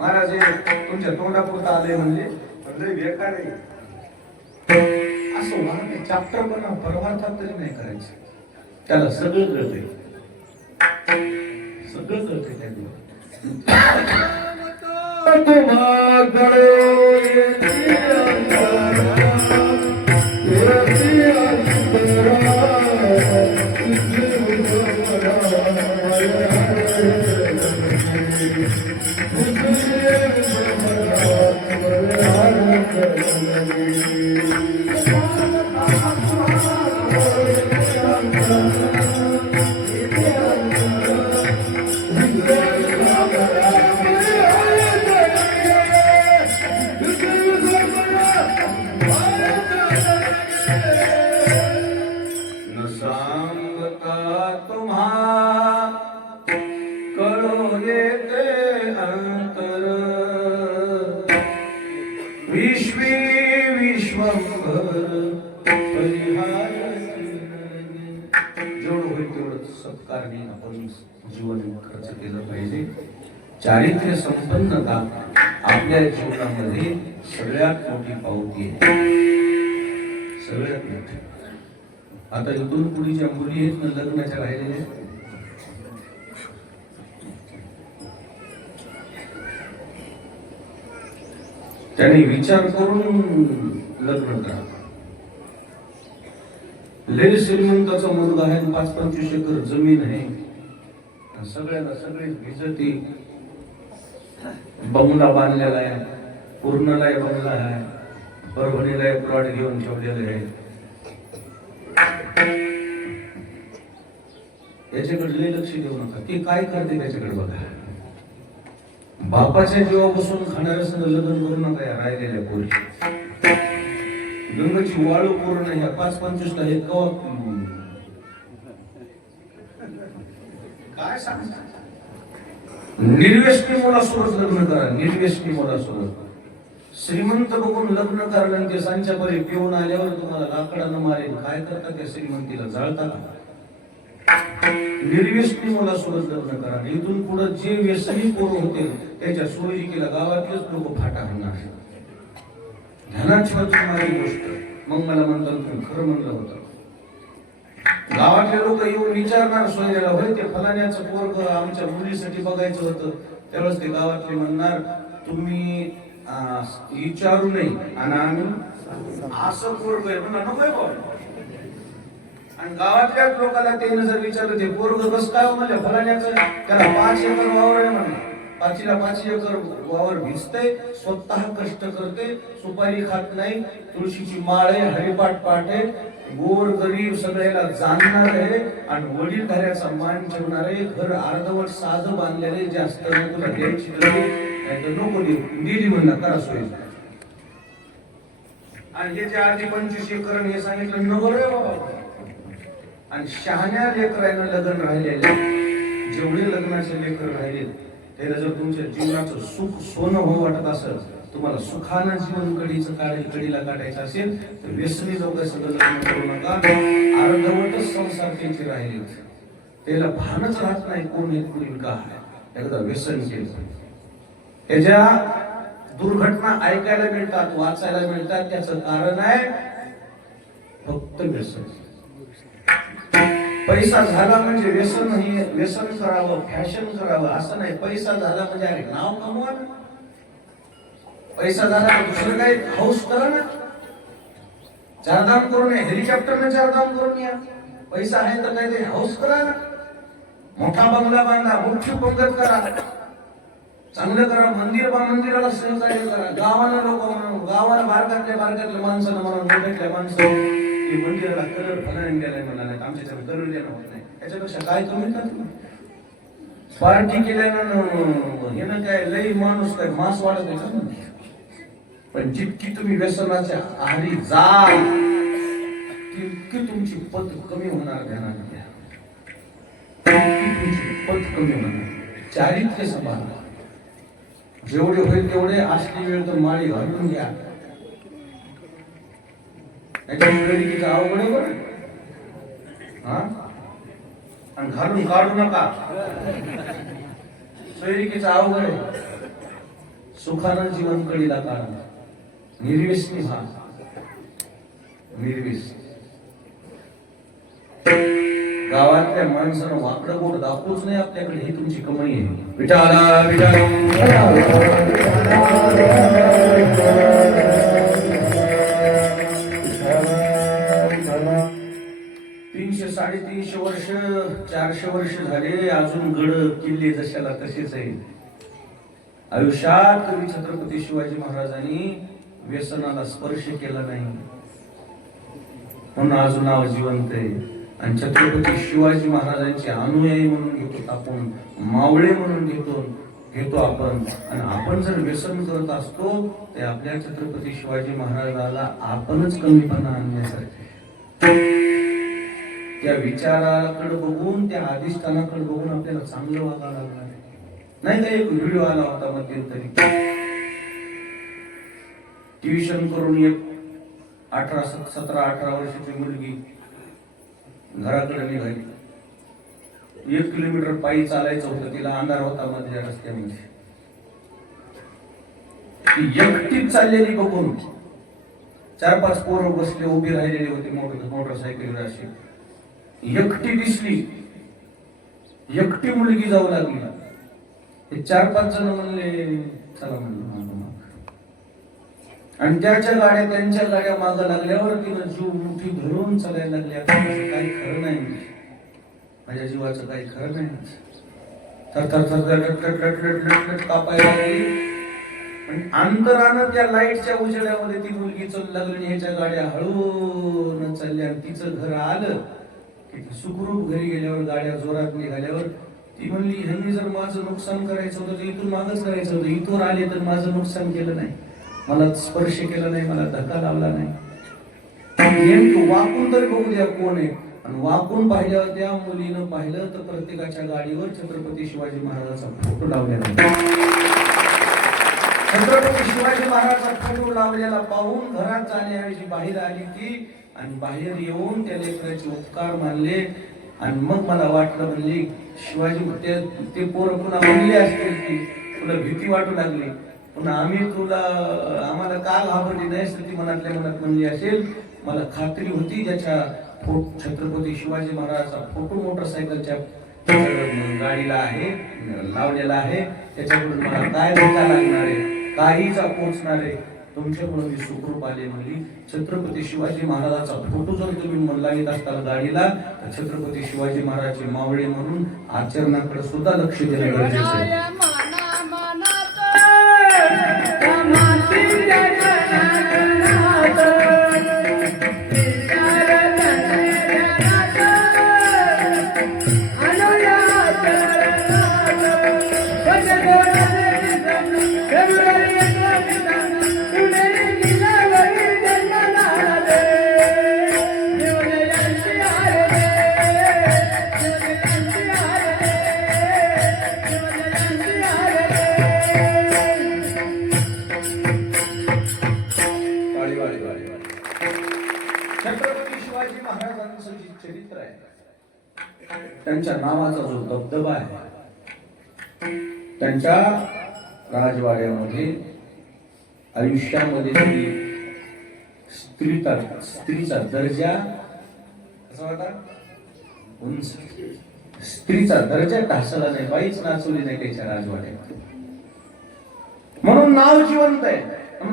महाराज तुमच्या तोंडापुरतं आले म्हणजे बेकार आहे असं वाटतं. चॅप्टर पण परमार्थात तरी नाही करायचं. त्याला सगळं कळतंय. सगळं कळतंय जीवन खर्च केलं पाहिजे. चारित्र्य संपन्नता आपल्या जीवनामध्ये सगळ्यात मोठी पावती आहे. सगळ्यात मोठी. आता इथून पुढे ज्या मुली आहेत ना लग्नाच्या राहिलेल्या त्याने विचार करून लग्न करा. लय श्रीमंताचा मुलगा आहे 5-25 एकर जमीन आहे. सगळ्याला सगळे भिजती बंगला बांधलेला आहे. पूर्णला बंगला आहे. परभणीला प्लॉट घेऊन ठेवलेले आहे. याच्याकडे लक्ष देऊ नका. ते काय करते त्याच्याकडे बघा. बापाच्या जीवापासून खाणाऱ्या संग लग्न करू नका. या राहिलेल्या पोरी गंगाची वाळू पूर्ण ह्या 5-25 ला हे कवा काय सांगता. निर्व्यसनी मुलासोबत लग्न करा. निर्व्यसनी मुलासोबत. श्रीमंत बघून लग्न करा. ते सांच्यापरी पिऊन आल्यावर तुम्हाला लाकडानं मारेल. काय करता त्या श्रीमंतीला जाळता का? निर्व्यसनी मुलासोबत लग्न करा. इथून पुढे जे व्यसनी पोरं होते त्याच्या सोयीकीला गावातलेच लोक फाटा घालणार. ध्यानात ठेवायची माझी गोष्ट. मग मला म्हणतात तुम्ही खरं म्हणलं होतं. गावातले लोक येऊन विचारणार सोयऱ्याला होय ते फलाण्याचं पोरग आमच्या मुलीसाठी बघायचं होतं. त्यावेळेस ते गावातले म्हणणार तुम्ही विचारू नये आणि आम्ही असं पोरग आहे म्हणा नकोय बघ. आणि गावातल्याच लोकांना त्याने जर विचारलं ते पोरग कसं काय म्हणजे फलाण्याचं त्याला 5 एकर वावर आहे म्हणा. 5 एकर वावर भिजतय. स्वतः कष्ट करते. सुपारी खात नाही. तुळशीची माळ आहे. हरिपाठ पाठ आहे. गोर गरीब सगळ्याला जाणणार आहे आणि वडीलधाऱ्याचा मान ठेवणार आहे. घर अर्धवट साधं बांधलेले. जास्त तुला द्यायची नको दिली म्हणला करा सोय. आणि हे जे आधी 25 एकर हे सांगितलं नको रे बाबा. आणि शहाण्या लेकरांना लग्न राहिलेले जेवढे लग्नाचे लेकर राहिले त्याला जर तुमच्या जीवनाचं सुख सोनं हो वाटत असेल तुम्हाला सुखानं जीवन कडीला काढायचं असेल तर व्यसनी लोक सगळं लग्न करू नका. अर्धवटच संसार त्यांचे राहिले. त्याला भानच राहत नाही कोण एक मुली का आहे. एकदा व्यसन केलं त्याच्या दुर्घटना ऐकायला मिळतात, वाचायला मिळतात. त्याचं कारण आहे फक्त व्यसन. पैसा झाला म्हणजे व्यसन नाही, व्यसन करावं, फॅशन करावं असं नाही. पैसा झाला म्हणजे अरे नाव कमवा ना. पैसा झाला तर दुसरं काही हौस करा ना. चारधाम करून या, हेलिकॉप्टरने चारधाम करून या. पैसा आहे तर काही हौस करा ना. मोठा बंगला बांधा, मोठी पंगत करा, चांगलं करा. मंदिराला सहकार्य करा. गावाला लोक म्हणून, गावाला बारकातल्या माणसानं म्हणून, मोठ्यातल्या माणसं मंदिराला कलर फलाने गेलाय म्हणाले, आमच्या कलर देणं होत नाही. त्याच्यापेक्षा काय कमी का पार्टी केल्यानं हे ना काय लई माणूस काय मास वाढत नाही का. पण जितकी तुम्ही व्यसनाच्या आहारी जाल तितकी तुमची पत कमी होणार. ध्यानात घ्या, तुमची पत कमी होणार. चारित्र्य सांभाळा. जेवढे होईल तेवढे असली वेळ तर माळी घालून घ्या. त्याच्या अवघड आहे बरं. आणि घालून काढू नका. सोयरिकीचा अवघड आहे. सुखानं जीवन कळीला काढा. निर्विष निभा, निर्विष. गावातल्या माणसानं वाकडं बोट दाखवूच नाही आपल्याकडे, ही तुमची कमाई आहे. विठाला विठाला 300-350 वर्ष, 400 वर्ष झाले, अजून गड किल्ले जशाला तसेच आहे. आयुष्यात कधी छत्रपती शिवाजी महाराजांनी व्यसनाला स्पर्श केला नाही, म्हणून अजून नाव जिवंत आहे. आणि छत्रपती शिवाजी महाराजांचे अनुयायी म्हणून घेतो आपण, मावळे म्हणून घेतो आपण. आणि आपण जर व्यसन करत असतो ते आपल्या छत्रपती शिवाजी महाराजाला आपणच कमीपणा आणण्यासारखे. त्या विचाराकडे बघून, त्या अधिष्ठानाकडे बघून आपल्याला चांगलं वागावं लागणार नाही. का एक व्हिडिओ आला होता मध्यंतरी, ट्युशन करून एक 17-18 वर्षाची मुलगी घराकडे निघाली. 1 किलोमीटर पायी चालायचं होतं तिला, अंधार होता मधल्या रस्त्यामध्ये. ती एकटीच चाललेली बघून 4-5 पोरं बसले उभी राहिलेली होती मोटरसायकलवर. अशी एकटी दिसली, एकटी मुलगी जाऊ लागली. ते 4-5 जण म्हणले चला म्हणलं. आणि त्यांच्या गाड्या मागं लागल्यावर तिनं जीव मुठी धरून चालायला लागल्या. काही खरं नाही, माझ्या जीवाचं काही खरं नाही. थर कापायला लागली. अंतरानं त्या लाईटच्या उजेड्यामध्ये ती मुलगी चालू लागली. ह्याच्या गाड्या हळून चालल्या. तिचं घर आलं की सुखरूप घरी गेल्यावर, गाड्या जोरात निघाल्यावर ती म्हणली, ह्यांनी जर माझं नुकसान करायचं होतं तर इथून मागच करायचं होतं. इथून आले तर माझं नुकसान केलं नाही, मला स्पर्श केला नाही, मला धक्का लावला नाही. वाकून तरी बघू द्या कोण आहे. आणि वाकून पाहिल्यावर त्या मुलीनं पाहिलं तर प्रत्येकाच्या गाडीवर छत्रपती शिवाजी महाराजांचा फोटो लावलेला. छत्रपती शिवाजी महाराजांचा फोटो लावलेला पाहून घरात जाण्याऐवजी बाहेर आली ती. आणि बाहेर येऊन त्या लेकराचे उपकार मानले. आणि मग मला वाटलं, म्हणली शिवाजी ते पोरं पुन्हा म्हणले असतील की तुला भीती वाटू लागली, पुन्हा आम्हाला का घाबरली नाही, ती मनातल्या मनात म्हणली असेल. मला खात्री होती ज्याच्या छत्रपती शिवाजी महाराजांचा फोटो मोटरसायकलच्या गाडीला आहे, लावलेला आहे, त्याच्याकडून मला काय धोका लागणार आहे, काहीचा पोचणार आहे. तुमच्यामुळे मी सुखरूप आले. म्हणली छत्रपती शिवाजी महाराजांचा फोटो जर तुम्ही म्हणला येत असताना गाडीला, तर छत्रपती शिवाजी महाराजांचे मावळे म्हणून आचरणाकडे सुद्धा लक्ष देणं गरजेचं आहे. छत्रपती शिवाजी महाराजांचं जे चरित्र आहे, त्यांच्या नावाचा जो दबदबा आहे, त्यांच्या राजवाड्यामध्ये आयुष्यामध्ये स्त्रीचा दर्जा कसा होता? उंच. स्त्रीचा दर्जा ढासळला नाही, बाईच नाचवली नाही त्याच्या राजवाड्यात. म्हणून नाव जिवंत आहे.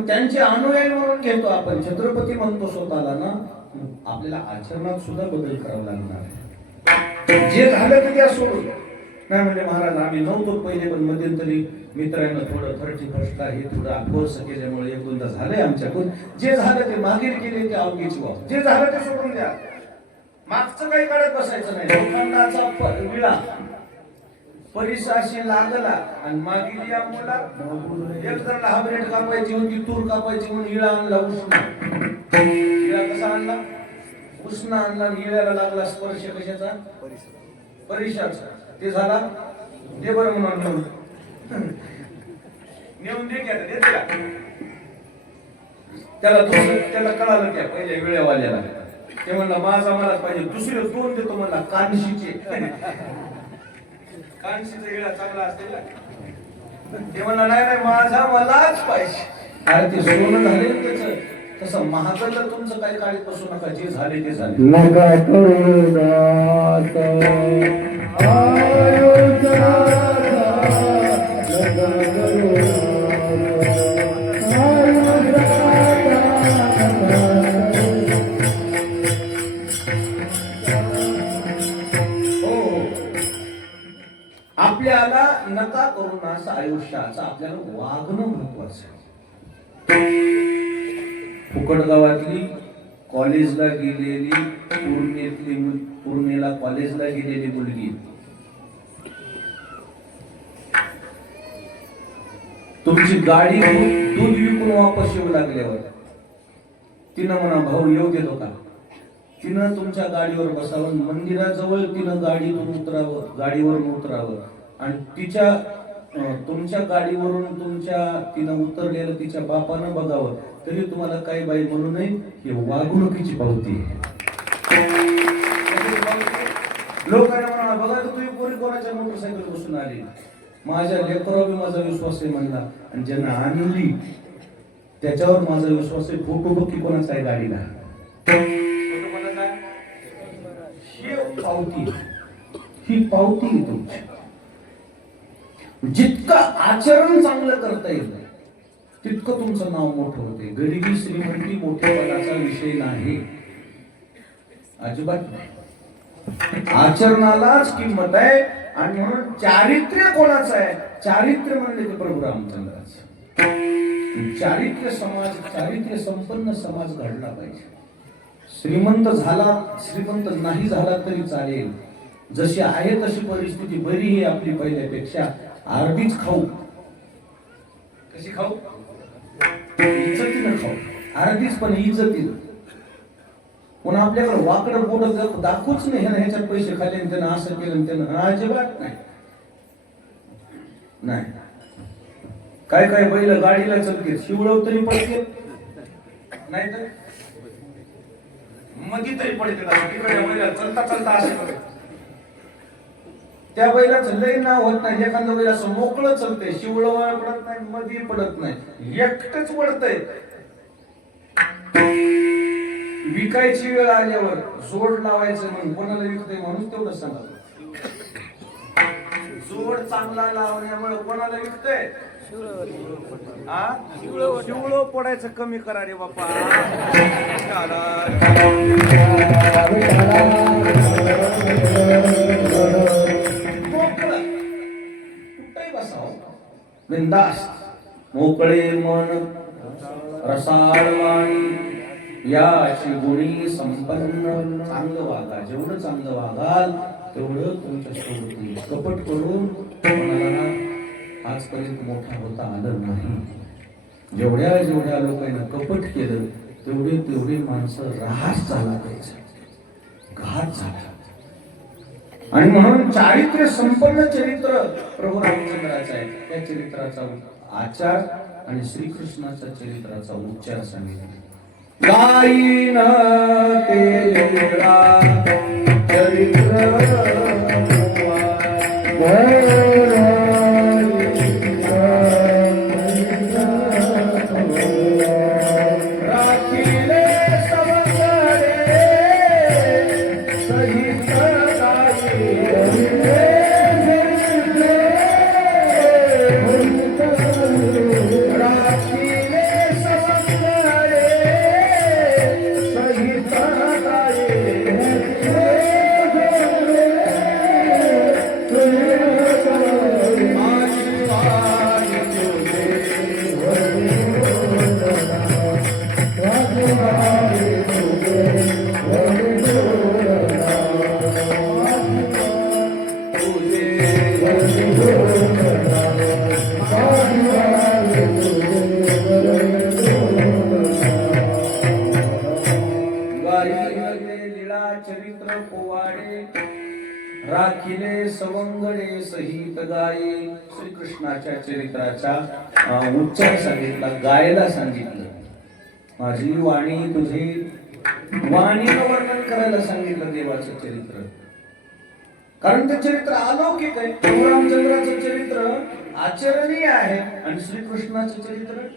त्यांचे अनुयायी म्हणून घेतो आपण, छत्रपती म्हणतो स्वतःला ना. आपल्याला आचरणात सुद्धा बदल करावा लागणार. जे झालं ते त्या सोडून नाही म्हणजे महाराज आम्ही नव्हतो पहिले, पण मध्यंतरी मित्रांना थोडं 31 हे थोडं अफोर्स केल्यामुळे एक दोनदा झालंय आमच्याकडून. जे झालं ते मागील केले ते अवघीच व्हावं. जे झालं ते सोडून द्या, मागचं काही काढत बसायचं नाही. लोखंडाचा विळा परिसाशी लागला आणि मागील या मुला एक जण हाबरेट कापायची होती, तूर कापायची म्हणून इळा आणला उष्ण. इळा कसा आणला? उष्ण आणला. इळ्याला लागला स्पर्श कशाचा? परिसाचा. ते झाला दे बरं म्हणून नेऊन दे का त्याला कळालं त्या पहिल्या वेळेवाल्याला. ते म्हणला माझा मलाच पाहिजे. दुसरे दोन देतो म्हणला कानशीचे. कानशीचा वेळा चांगला असते का? ते म्हणला नाही नाही माझा मलाच पाहिजे. अरे ते सोनं झाले त्याच. तसं महागडलं तुमचं काही काळी बसू नका. जे झाले ते झाले. नका आपल्याला नका करून असं आयुष्याचं आपल्याला वागणं महत्वाचं आहे. फुकट गावातली कॉलेजला गेलेली पूर्णेला कॉलेजला गेलेली मुलगी तुमची गाडी दूध विकून वापस येऊ लागल्यावर तिनं म्हणा भाऊ येऊ देतो का? तिनं तुमच्या गाडीवर बसावं, मंदिराजवळ तिनं गाडीवरून उतरावं आणि तुमच्या गाडीवरून तिनं उतरलेलं तिच्या बापानं बघावं, तरी तुम्हाला काही बाई म्हणू नये. ही वागणुकीची पावती आहे. लोकांना म्हणा बघा तुम्ही पोरी कोणाच्या मोटरसायकल बसून आली. माझ्या लेकरावर माझा विश्वास आहे म्हणला आणि ज्यांना आणली त्याच्यावर माझा विश्वास आहे. फोटो बघ की कोणाचा आहे गाडीला. ही पावती तुमची. जितकं आचरण चांगलं करता येईल तितकं तुमचं नाव मोठं होते. गरिबी श्रीमंती मोठेपणाचा विषय नाही, अजिबात नाही. आचरणालाच किंमत आहे. आणि म्हणून चारित्र्य कोणाचं आहे? चारित्र्य म्हणले की प्रभू रामचंद्राचं. चारित्र्य संपन्न समाज घडला पाहिजे. श्रीमंत नाही झाला तरी चालेल. जशी आहे तशी परिस्थिती बरी ही आपली पहिल्यापेक्षा. अर्धीच खाऊ, कशी खाऊ? इज्जतीनं खाऊ. अर्धीच पण इज्जतीनं. पण आपल्याकडे वाकडं बोट दाखवूच नाही. ह्याच्यात पैसे खाल्ले त्यानं असं केलं त्यानं अजिबात नाही. काय काय बैल गाडीला चलते शिवळव तरी पडते नाही तर मधी तरी पडते. बैला चलता चलता असं त्या बैलाचं लय नाव होत नाही. एखादं बैल असं मोकळं चलते, शिवळव पडत नाही, मधी पडत नाही, एकटच पडतंय. विकायची वेळ आल्यावर जोड लावायचं म्हणून कोणाला विकतंय म्हणून तेवढं सांगा. जोड चांगला लावण्यामुळे कोणाला विकतंय? शिवळो पडायचं कमी करा रे बापा. कुठेही बसाव बिनधास्त. मोकळे मन रसाळ वाणी याची गुणी संपन्न. चांगलं वागा. जेवढं चांगलं वागाल तेवढं तुमच्या सोबत. कपट करून कोणाला आजपर्यंत मोठा होता आलं नाही. जेवढ्या लोकांना कपट केलं तेवढे माणसं ऱ्हास झाला, घात झाला. आणि म्हणून चारित्र्य संपन्न चरित्र प्रभू रामचंद्राचं आहे. त्या चरित्राचा आचार आणि श्रीकृष्णाच्या चरित्राचा उच्चार सांगितला. गायीन तेरा चरित्र वारी नगरे लीळा चरित्र पोवाडे राखिले सवंगडे सहित गाये. श्रीकृष्णाच्या चरित्राचा उच्चार सांगितला, गायला सांगितलं. माझी वाणी तुझी वाणीनं वर्णन करायला सांगितलं देवाचं चरित्र. कारण ते चरित्र अलौकिक आहे. रामचंद्राचं चरित्र आचरणीय आहे आणि श्रीकृष्णाचं चरित्र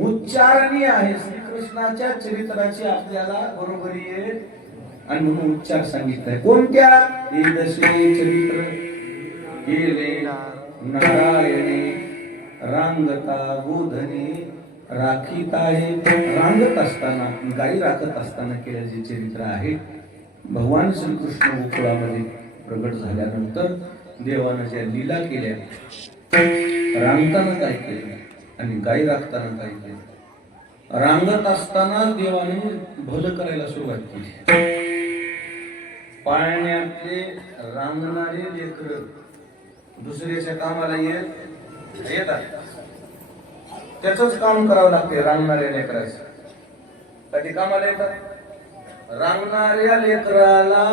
उच्चारणीय आहे. श्रीकृष्णाच्या चरित्राची आपल्याला बरोबरी आहे आणि म्हणून उच्चार सांगितलाय. कोणत्या? एदशे चरित्र केले नारायणे रांगता गोधने राखीत आहे. रांगत असताना, गाई राखत असताना केलेले जे चरित्र आहे. भगवान श्रीकृष्ण गोकुळामध्ये प्रगट झाल्यानंतर देवानं ज्या लीला केल्या, रांगताना काय केलं आणि गाई राखताना काय केलं. रांगत असताना देवाने भलं करायला सुरुवात केली. पाळण्यातले रांगणारे लेकर दुसऱ्याच्या कामाला येतात. त्याच काम करावं लागते रांगणाऱ्या लेकराचं. कधी कामाला येतात. रांगणाऱ्या लेकराला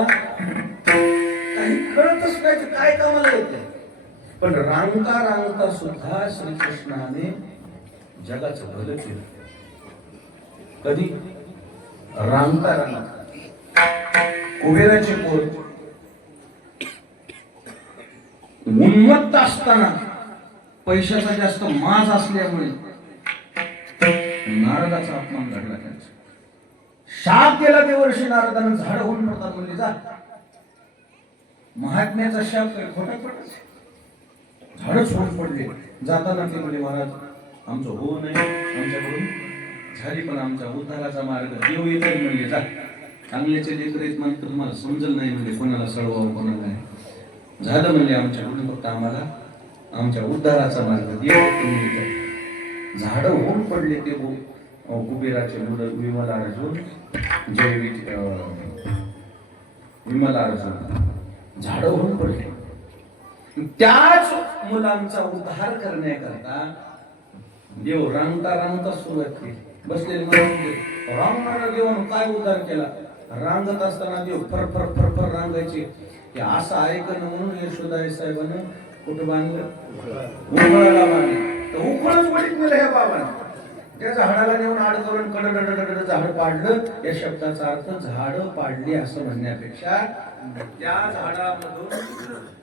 काही कळतच नाही काय कामाला येते. पण रांगता रांगता सुद्धा श्रीकृष्णाने जगाचं भलं केलं. कधी? रांगता रांगता. कुबेराचे पोर उन्मत्त असताना, पैशाचा जास्त माज असल्यामुळे नारदाचा अपमान घडला. त्यांचा शाप केला देवर्षी नारदानं. झाड होऊन पडतात म्हणजे जा. महात्म्याचा शाप खोटा पडत. झाडच होऊन पडले. जाताना ते म्हणजे महाराज आमचं होऊ नये, आमच्याकडून झाली, पण आमच्या उद्धाराचा मार्ग देव येतो म्हणजे जा. चांगल्याचे लेकर मात्र तुम्हाला समजल नाही म्हणजे कोणाला सळवावं कोणाला नाही. झालं म्हणजे आमच्याकडून फक्त आम्हाला आमच्या उद्धाराचा मार्ग देव. झाड होऊन पडले ते कुबेराचे मुलं विमलार्जुन, जय विमलार्जुन झाड होऊन पडले. त्याच मुलांचा उद्धार करण्याकरता देव रांगता रांगता सुरुवात केली. बसलेले रांगणारा देवानं काय उद्धार केला. रांगत असताना देव फर फर फर फर रांगायचे. हे असं ऐकणं म्हणून यशोदाई साहेबांना कुठं बांधलं, उखळाला बांधलं. तर उखळच वडीत नेलं ह्या बाबांना. त्या झाडाला नेऊन आड करून कडड झाड पाडलं. या शब्दाचा अर्थ झाड पाडली असं म्हणण्यापेक्षा त्या झाडामधून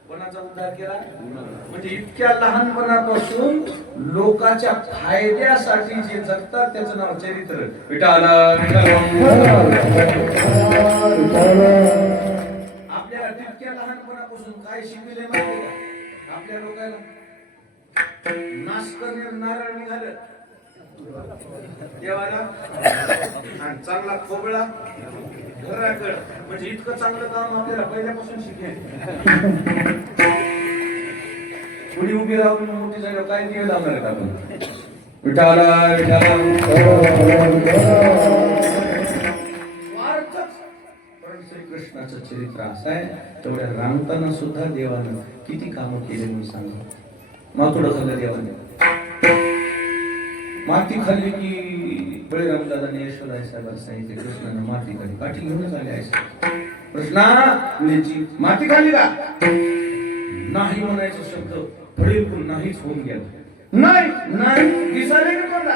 कोणाचा उद्धार केला. म्हणजे इतक्या लहानपणापासून लोकांच्या फायद्यासाठी जे जगतात त्याचं नाव चरित्र. विठाला आपल्याला तितक्या लहानपणापासून काय शिकविले माहिती का? आपल्या लोकांना नाश करणे नारळ निघालं देवाला आणि चांगला खोबळा घराकड. म्हणजे इतकं चांगलं काम आपल्याला पहिल्यापासून शिकेल. पुढे उभी राहून मोठी झाल्यावर काय दिवे लावणार आहेत आपण. विठाला विठाला स्वार्थच. पण श्रीकृष्णाचं चरित्र असं आहे. तेवढ्या रांगताना सुद्धा देवानं किती कामं केले मी सांगा. मातुडं खाल्लं देवाने. माती खाल्ली की बळीराम दादाने यशोदाई साहेबांना सांगितले कृष्णानं माती खाल्ली. काठी घेऊनच आले आहे. कृष्णा मुलीची माती खाल्ली का? नाही म्हणायचा शब्द फळीकून नाहीच होऊन गेला. नाही नाही दिसायला का कोणता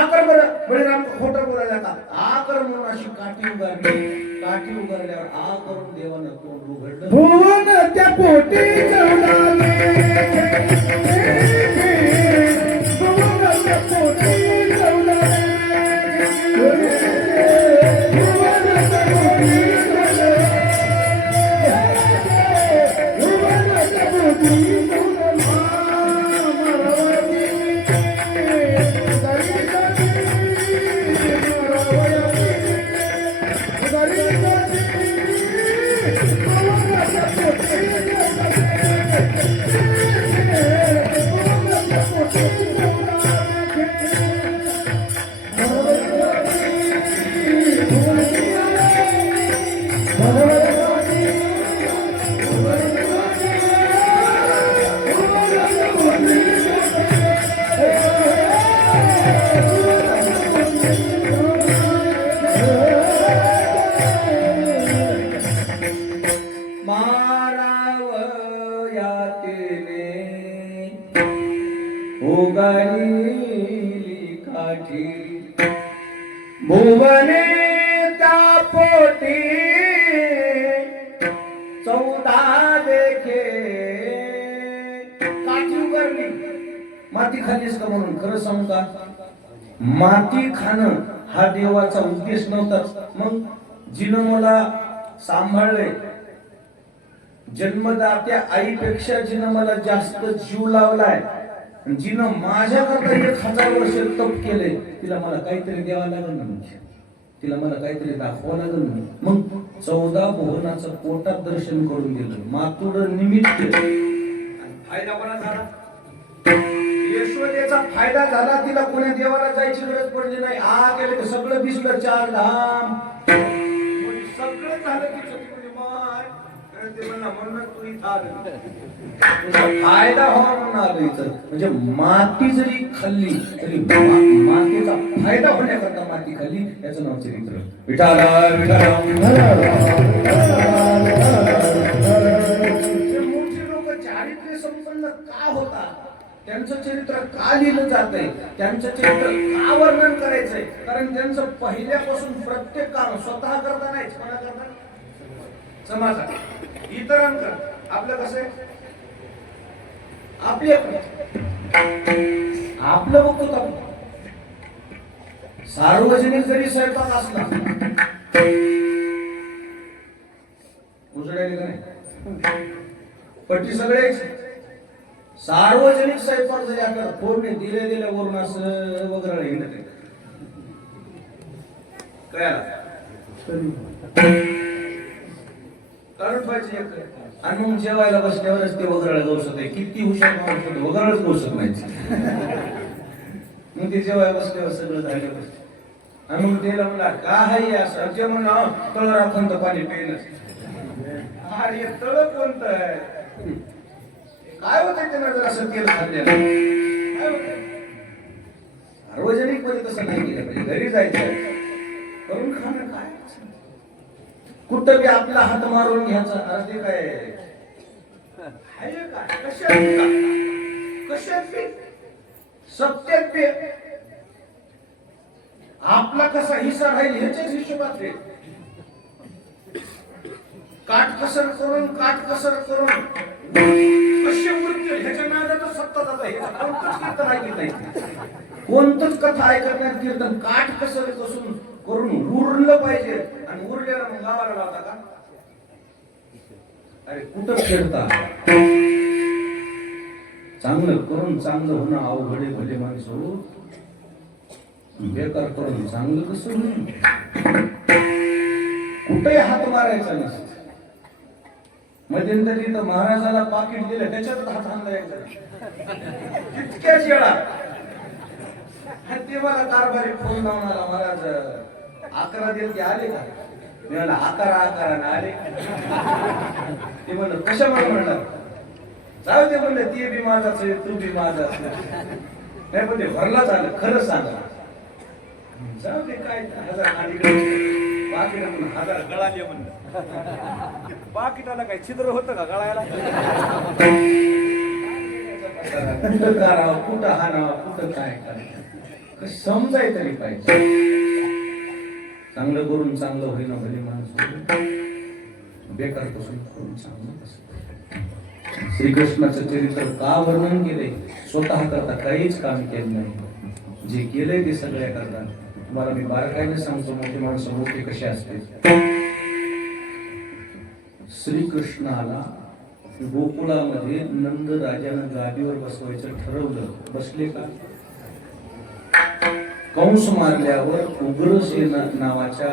आकर बरं. बळीराम खोटं बोलायला का आकर म्हणून अशी काठी उगारली. काठी उगारल्यावर आ करून देवानं तोंड उघडलं. भुवन त्या पोटी जवळाले माती खाल्लीस का म्हणून. खरं सांगू का, माती खाणं हा देवाचा उद्देश नव्हता. मग जिनं मला सांभाळले, जन्मदात्या आईपेक्षा जिनं मला जास्त जीव लावलाय, जिनं माझ्याकरता 1000 वर्ष तप केले, तिला मला काहीतरी द्यावं लागेल ना. तिला मला काहीतरी दाखवावं लागेल ना. मग 14 भुवनाचं पोटात दर्शन करून दिलं. मातुड निमित्त फायदा कोणा झाला? यशोदेचा फायदा झाला. तिला कोण्या देवाला जायची गरज पडली नाही. गेले सगळं दिसलं, 4 धाम सगळं झालं. फायदा व्हावा म्हणून आलो इथं. म्हणजे माती जरी खाल्ली तरी मातीचा फायदा होण्याकरता माती खाल्ली, याचं नाव चरित्र. मोठे लोक चारित्र्य संपन्न का होतात, त्यांचं चरित्र का लिहिलं जातंय, त्यांचं चरित्र का वर्णन करायचंय? कारण त्यांचं पहिल्यापासून प्रत्येक काम स्वतः करता नाही, कोणा करता? समाजात, इतरांकडे. आपलं कसं आहे, आपलं बघतो आपण. सार्वजनिक जरी स्वयंपाक असला, उजडायला का नाही पट्टी सगळे. सार्वजनिक स्वयंपाक जरी आपल्याला फोडणे दिले वरून असं वगैरे हिंडत कळाला काढून पाहिजे. आणि मग जेवायला बसल्यावरच ते वगैरे गवसत आहे. किती हुशार माणूस होते, वगैरेच गवसत नाही. मग ते जेवायला बसल्यावर सगळं झालं. आणि मग त्याला म्हणला काय असं जे म्हणलं, तळ राखून तर पाणी पेनच. अरे तळ कोणतं आहे? काय होतंय त्यांना जर असं तेल खाल्लेलं? काय होतंय? सार्वजनिक मध्ये तसं नाही केलं पाहिजे. घरी जायचं करून खाणं काय, कुठं बी आपला हात मारून घ्यायचा. अरे ते काय कशात सत्यात पे आपला कसा हिस्सा राहील ह्याच्याच हिशोबात रे. काटकसर करून कसे उरतील ह्याच्या नादात सत्ता जाता. कोणतंच कथा ऐकत नाही. कीर्तन काटकसर करून उरलं पाहिजे. आणि उरलेलं मग गावाला लावता का? अरे कुठं खेळता? चांगलं करून चांगलं होणं अवघडे भले माणसं. बेकार करून चांगलं कसं होईल? कुठेही हात मारायचा नसतो. मध्यंतरी तर महाराजाला पाकिट दिलं, त्याच्यात हात हाणला. तितक्याच वेळा ते मला कारभारी फोन लावून आला, महाराज 11 दिवस आले का? मी म्हणलं 11 आले. ते म्हणलं कशामुळे? म्हणलं जाऊ दे, म्हणलं ते बी माझाच आहे, तू बी माझाच. नाही पण ते भरलाच आलं. खरं सांगा, जाऊ दे काय 1000 पाकिटातून 1000 गळाले. म्हणलं पाकिटाला काय छिद्र होतं का गळायला? कुठं करावं, कुठं हाणावं, कुठं काय करावं समजाय तरी पाहिजे. चांगलं करून चांगलं होईना भले माणूस, बेकार पासून करून चांगलं कसं. श्रीकृष्णाचं चरित्र का वर्णन केले? स्वतः करता काहीच काम केलं नाही. जे केलंय ते सगळ्या करतात. तुम्हाला मी बारकाईने सांगतो, मोठे माणसं मोठे कसे असते. श्रीकृष्णाला गोकुळामध्ये नंद राजानं गादीवर बसवायचं ठरवलं. बसले का? कंस मारल्यावर उग्रसेन नावाच्या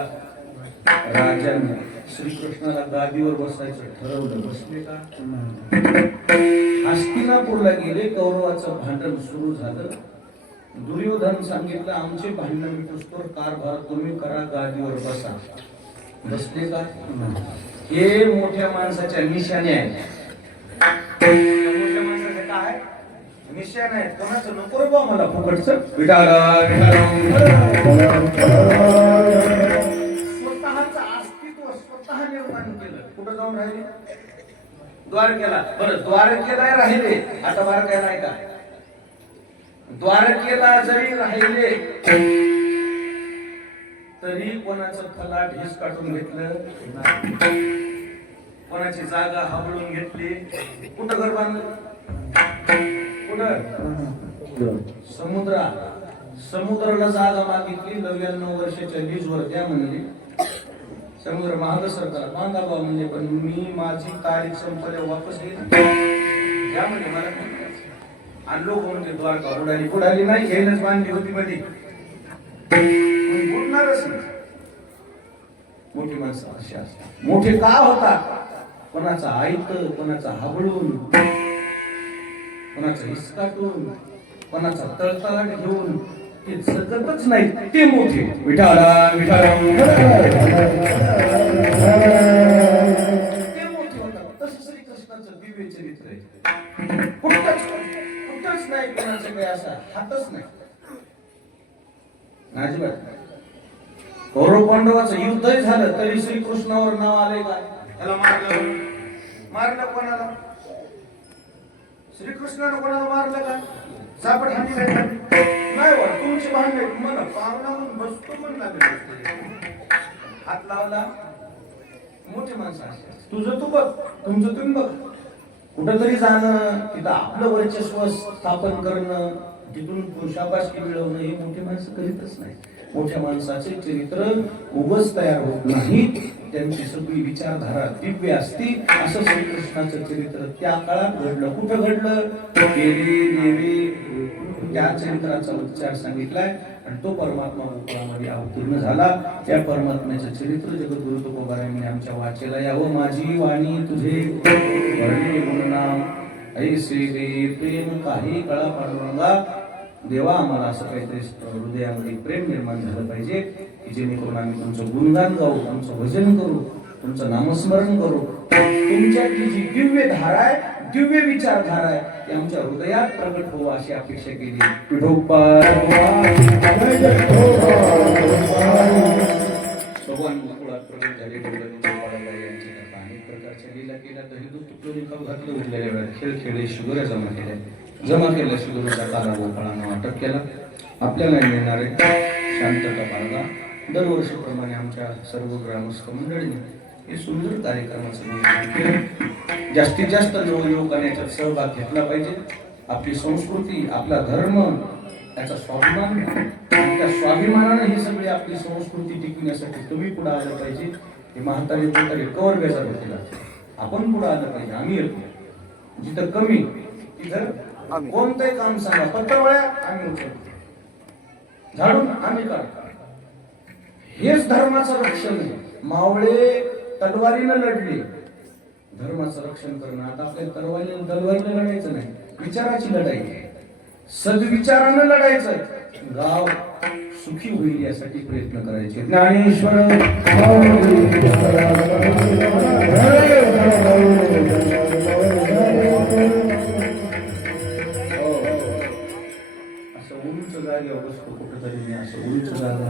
राजाने श्रीकृष्णाला गादीवर बसायचं ठरवलं. बसले का? हस्तिनापूरला गेले. कौरवाचं भांडण सुरू झालं. दुर्योधन सांगितलं आमचे भांडण मिटूस्तोवर कारभार तुम्ही करा, गादीवर बसा. बसले का? हे मोठ्या माणसाच्या निशाणे आहेत. मोठ्या माणसाचे काय निशाण आहेत? कोणाचं नको रे बा मला फुकटचं. स्वतःचं अस्तित्व स्वतः निर्माण केलं. कुठं जाऊन राहिले? द्वारकेला. बरं, द्वारकेला राहिले. आता बारकाय नाही का? द्वारकेला जरी राहिले तरी कोणाचं फलाट हिस काढून घेतलं, कोणाची जागा हाबळून घेतली. कुठं घर बांधलं? कुठं? समुद्राला जागा मागितली 99 वर्षाच्या लीजवर द्या म्हणले. समुद्र महाग सरकार मागा बा म्हणजे, पण मी माझी तारीख संपल्या वापस येईल द्या म्हणजे. मला आणि लोक म्हणते द्वारका बुडाली नाही, घ्यायलाच बांधली होती मध्ये, बुडणारच नाही. मोठी माणसं अशी असतात. मोठे का होतात? कोणाचा ऐत, कोणाचा हाबळून, कोणाचा हिसकाटून, कोणाचा तळतळाट घेऊन ते जगतच नाही, ते मोठे. विठाला विठाला ते मोठे होतात. तसं श्रीकृष्णाचं दिव्य चरित्र आहे. कुठंच नाही कोणाचं काही असा हातच नाही अजिबात. कौरव पांडवाचं युद्धही झालं तरी श्रीकृष्णावर नाव आले का? त्याला मारलं कोणाला? श्रीकृष्णानं कोणाला मारलं का? सापट हाती नाही वा तुमची भांडे मला पावला म्हणून बसतो पण लागेल. हात लावला. मोठी माणसं असतात. तुझं तू बघ, तुमचं तुम्ही बघ. कुठंतरी जाणं, तिथं आपलं वर्चस्व स्थापन करणं, तिथून शाबासकी मिळवणं हे मोठी माणसं करीतच नाही. मोठ्या माणसाचे चरित्र उगाच तयार होत नाही, त्यांची सगळी विचारधारा दिव्य असती. असं श्रीकृष्णाचं चरित्र त्या काळात घडलं. कुठं घडलं? त्या चरित्राचा उच्चार सांगितलाय आणि तो परमात्मा गोकुळामध्ये अवतीर्ण झाला. त्या परमात्म्याचं चरित्र जगद्गुरु तुकोबारायांनी आमच्या वाचेला यावं. माझी वाणी तुझे वर्णे गुणनाम ऐसे दे प्रेम काही कळा पांडुरंगा. देवा आम्हाला असं काहीतरी हृदयामध्ये प्रेम निर्माण झालं पाहिजे की जेणेकरून आम्ही तुमचं गुणगान गाऊ, तुमचं भजन करू, तुमचं नामस्मरण करू. तुमच्यातली जी दिव्य धारा आहे, दिव्य विचारधारा आहे, ती आमच्या हृदयात प्रगट हो अशी अपेक्षा केली. भगवान गोकुळात प्रगट झाले. अनेक प्रकारच्या लीला केल्या. तरी दूध तुकडून खाऊ घातलं. उरलेल्या वेळात खेळ खेळले, शुगर जमा केल्या. शुगरचा काला गोपाळानं अटक केला. आपल्याला मिळणारे शांतता बाळगा. दरवर्षीप्रमाणे आमच्या सर्व ग्रामस्थ मंडळीने हे सुंदर कार्यक्रमाचं नियोजन केलं. जास्तीत जास्त युवकांनी याच्यात सहभाग घेतला पाहिजे. आपली संस्कृती, आपला धर्म, त्याचा स्वाभिमान, त्या स्वाभिमानानं ही सगळी आपली संस्कृती टिकविण्यासाठी तुम्ही पुढे आलं पाहिजे. हे म्हातारे कवर बेजार होतील. आपण पुढे आलं पाहिजे. आम्ही येतो जिथं कमी, तिथं कोणतंही काम सांगा, पत्रवळ्या आम्ही उचलतो, झाडून आम्ही काढतो. हेच धर्माचं रक्षण आहे. मावळे तलवारीनं लढले, धर्माचं रक्षण करणं. आता आपल्या तलवारीनं लढायचं नाही, विचाराची लढाई आहे. सद्विचारानं लढायचं. गाव सुखी होईल यासाठी प्रयत्न करायचे. ज्ञानेश्वर असं उंच जागेवर बसतो कुठेतरी. असं उंच जागा